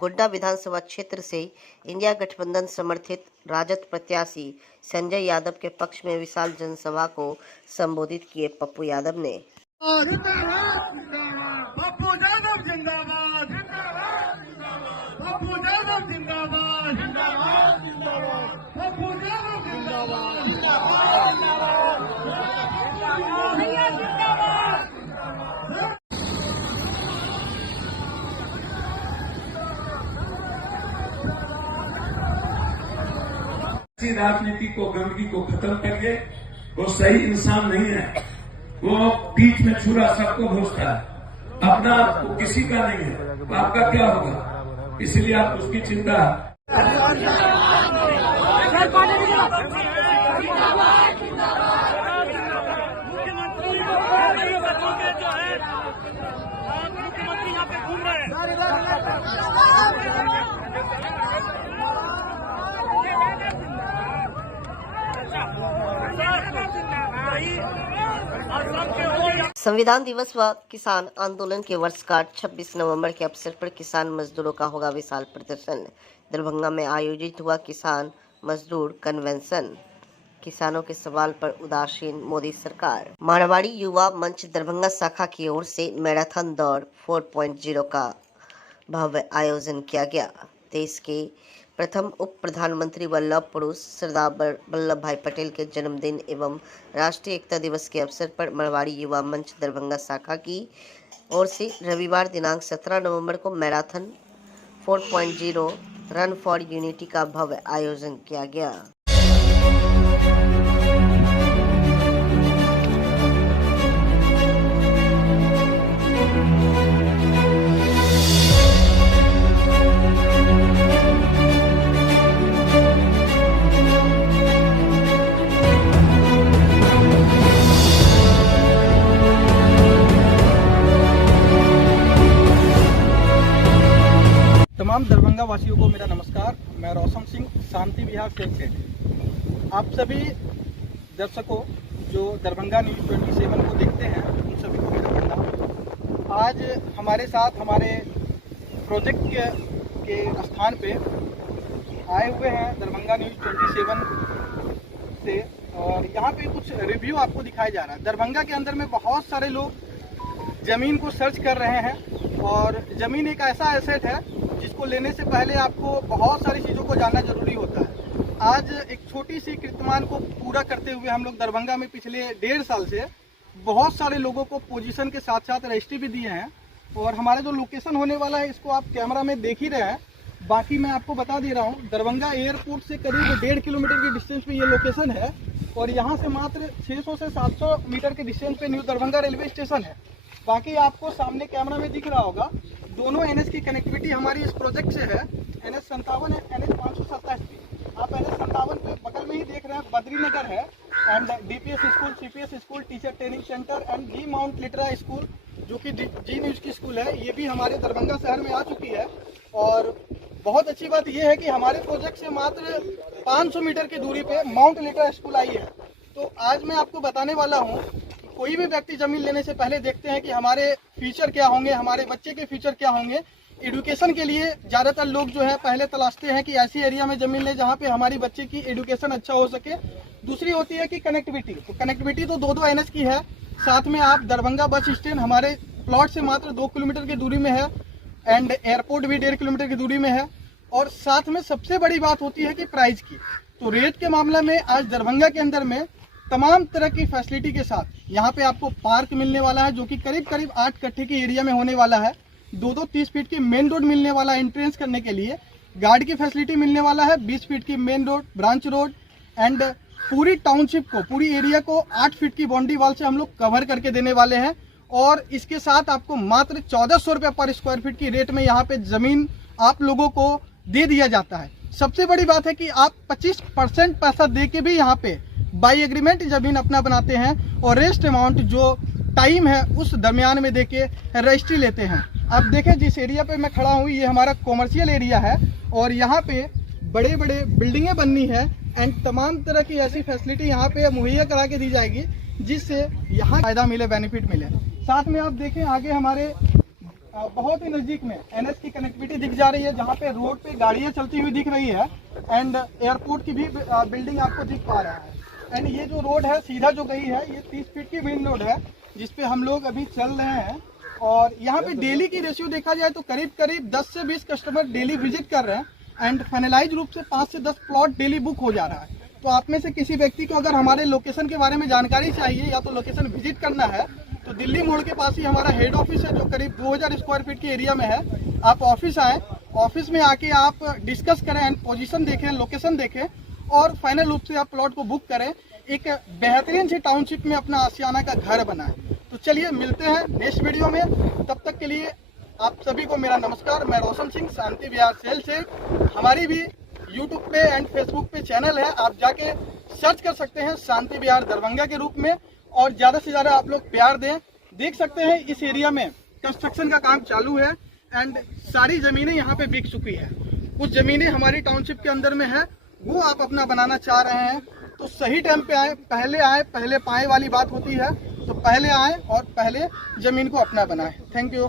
गोड्डा विधानसभा क्षेत्र से इंडिया गठबंधन समर्थित राजद प्रत्याशी संजय यादव के पक्ष में विशाल जनसभा को संबोधित किए पप्पू यादव ने। पप्पू यादव जिंदाबाद, पप्पू यादव जिंदाबाद, पप्पू यादव जिंदाबाद। राजनीति को, गंदगी को खत्म करिए। वो सही इंसान नहीं है, वो बीच में छुरा सबको घुसता है, अपना आपको किसी का नहीं है, तो आपका क्या होगा? इसलिए आप उसकी चिंता संविधान दिवस व किसान आंदोलन के वर्षगांठ 26 नवंबर के अवसर पर किसान मजदूरों का होगा विशाल प्रदर्शन। दरभंगा में आयोजित हुआ किसान मजदूर कन्वेंशन। किसानों के सवाल पर उदासीन मोदी सरकार। मारवाड़ी युवा मंच दरभंगा शाखा की ओर से मैराथन दौड़ 4.0 का भव्य आयोजन किया गया। देश के प्रथम उप प्रधानमंत्री व लौह पुरुष सरदार वल्लभ भाई पटेल के जन्मदिन एवं राष्ट्रीय एकता दिवस के अवसर पर मरवाड़ी युवा मंच दरभंगा शाखा की ओर से रविवार दिनांक 17 नवंबर को मैराथन 4.0 रन फॉर यूनिटी का भव्य आयोजन किया गया। तमाम दरभंगा वासियों को मेरा नमस्कार। मैं रोशन सिंह, शांति विहार सेल से। आप सभी दर्शकों जो दरभंगा न्यूज़ 27 को देखते हैं उन सभी को मेरा प्रणाम। आज हमारे साथ हमारे प्रोजेक्ट के स्थान पे आए हुए हैं दरभंगा न्यूज़ 27 से, और यहाँ पे कुछ रिव्यू आपको दिखाया जा रहा है। दरभंगा के अंदर में बहुत सारे लोग ज़मीन को सर्च कर रहे हैं, और ज़मीन एक ऐसा एसेट है जिसको लेने से पहले आपको बहुत सारी चीज़ों को जानना जरूरी होता है। आज एक छोटी सी कीर्तिमान को पूरा करते हुए हम लोग दरभंगा में पिछले 1.5 साल से बहुत सारे लोगों को पोजीशन के साथ साथ रजिस्ट्री भी दिए हैं, और हमारा जो लोकेशन होने वाला है इसको आप कैमरा में देख ही रहे हैं। बाकी मैं आपको बता दे रहा हूँ, दरभंगा एयरपोर्ट से करीब 1.5 किलोमीटर की डिस्टेंस पे ये लोकेशन है, और यहाँ से मात्र 600 से 700 मीटर के डिस्टेंस पे न्यू दरभंगा रेलवे स्टेशन है। बाकी आपको सामने कैमरा में दिख रहा होगा, दोनों NH की कनेक्टिविटी हमारी इस प्रोजेक्ट से है। NH 57 है, NH 527 भी। आप NH 57 पे बगल में ही देख रहे हैं बद्रीनगर है, and DPS school, CPS school, teacher training centre and Zee Mount Litera school जो कि जी न्यूज़ की स्कूल है, ये भी हमारे दरभंगा शहर में आ चुकी है। और बहुत अच्छी बात यह है कि हमारे प्रोजेक्ट से मात्र 500 मीटर की दूरी पे माउंट लिटरा स्कूल आई है। तो आज मैं आपको बताने वाला हूँ, कोई भी व्यक्ति जमीन लेने से पहले देखते हैं कि हमारे फ्यूचर क्या होंगे, हमारे बच्चे के फ्यूचर क्या होंगे। एजुकेशन के लिए ज़्यादातर लोग जो है पहले तलाशते हैं कि ऐसी एरिया में जमीन ले जहाँ पे हमारी बच्चे की एजुकेशन अच्छा हो सके। दूसरी होती है कि कनेक्टिविटी। तो कनेक्टिविटी तो 2 NH की है, साथ में आप दरभंगा बस स्टैंड हमारे प्लॉट से मात्र 2 किलोमीटर की दूरी में है, एंड एयरपोर्ट भी 1.5 किलोमीटर की दूरी में है। और साथ में सबसे बड़ी बात होती है कि प्राइस की। तो रेट के मामले में आज दरभंगा के अंदर में तमाम तरह की फैसिलिटी के साथ यहाँ पे आपको पार्क मिलने वाला है, जो कि करीब 8 कट्ठे की एरिया में होने वाला है। 2 30 फीट की मेन रोड मिलने वाला है एंट्रेंस करने के लिए। गार्ड की फैसिलिटी मिलने वाला है, 20 फीट की main road, branch road, and पूरी टाउनशिप को, पूरी एरिया को 8 फीट की बाउंड्री वॉल से हम लोग कवर करके देने वाले हैं। और इसके साथ आपको मात्र 1400 रुपये पर स्क्वायर फीट की रेट में यहाँ पे जमीन आप लोगों को दे दिया जाता है। सबसे बड़ी बात है कि आप 25% पैसा दे के भी यहाँ पे बाई एग्रीमेंट जमीन अपना बनाते हैं, और रेस्ट अमाउंट जो टाइम है उस दरमियान में देके रजिस्ट्री लेते हैं। अब देखें, जिस एरिया पे मैं खड़ा हूँ ये हमारा कॉमर्शियल एरिया है, और यहाँ पे बड़े बड़े बिल्डिंगें बननी है, एंड तमाम तरह की ऐसी फैसिलिटी यहाँ पे मुहैया करा के दी जाएगी जिससे यहाँ फायदा मिले, बेनिफिट मिले। साथ में आप देखें आगे हमारे बहुत ही नज़दीक में NH की कनेक्टिविटी दिख जा रही है, जहाँ पे रोड पे गाड़ियाँ चलती हुई दिख रही है, एंड एयरपोर्ट की भी बिल्डिंग आपको दिख पा रहा है। एंड ये जो रोड है सीधा जो गई है, ये 30 फीट की मेन रोड है जिसपे हम लोग अभी चल रहे हैं। और यहाँ पे डेली की रेशियो देखा जाए तो करीब 10 से 20 कस्टमर डेली विजिट कर रहे हैं, एंड फाइनलाइज रूप से 5 से 10 प्लॉट डेली बुक हो जा रहा है। तो आप में से किसी व्यक्ति को अगर हमारे लोकेशन के बारे में जानकारी चाहिए या तो लोकेशन विजिट करना है, तो दिल्ली मोड़ के पास ही हमारा हेड ऑफिस है जो करीब 2000 स्क्वायर फीट की एरिया में है। आप ऑफिस आए, ऑफिस में आके आप डिस्कस करें एंड पोजीशन देखें, लोकेशन देखें, और फाइनल रूप से आप प्लॉट को बुक करें, एक बेहतरीन सी टाउनशिप में अपना आशियाना का घर बनाएं। तो चलिए मिलते हैं नेक्स्ट वीडियो में, तब तक के लिए आप सभी को मेरा नमस्कार। मैं रोशन सिंह, शांति विहार सेल से। हमारी भी यूट्यूब पे एंड फेसबुक पे चैनल है, आप जाके सर्च कर सकते हैं शांति विहार दरभंगा के रूप में, और ज़्यादा से ज़्यादा आप लोग प्यार दें। देख सकते हैं इस एरिया में कंस्ट्रक्शन का काम चालू है, एंड सारी ज़मीनें यहाँ पे बिक चुकी है। कुछ ज़मीनें हमारी टाउनशिप के अंदर में है, वो आप अपना बनाना चाह रहे हैं तो सही टाइम पे आए, पहले पाए वाली बात होती है। तो पहले आए और पहले ज़मीन को अपना बनाएं। Thank you.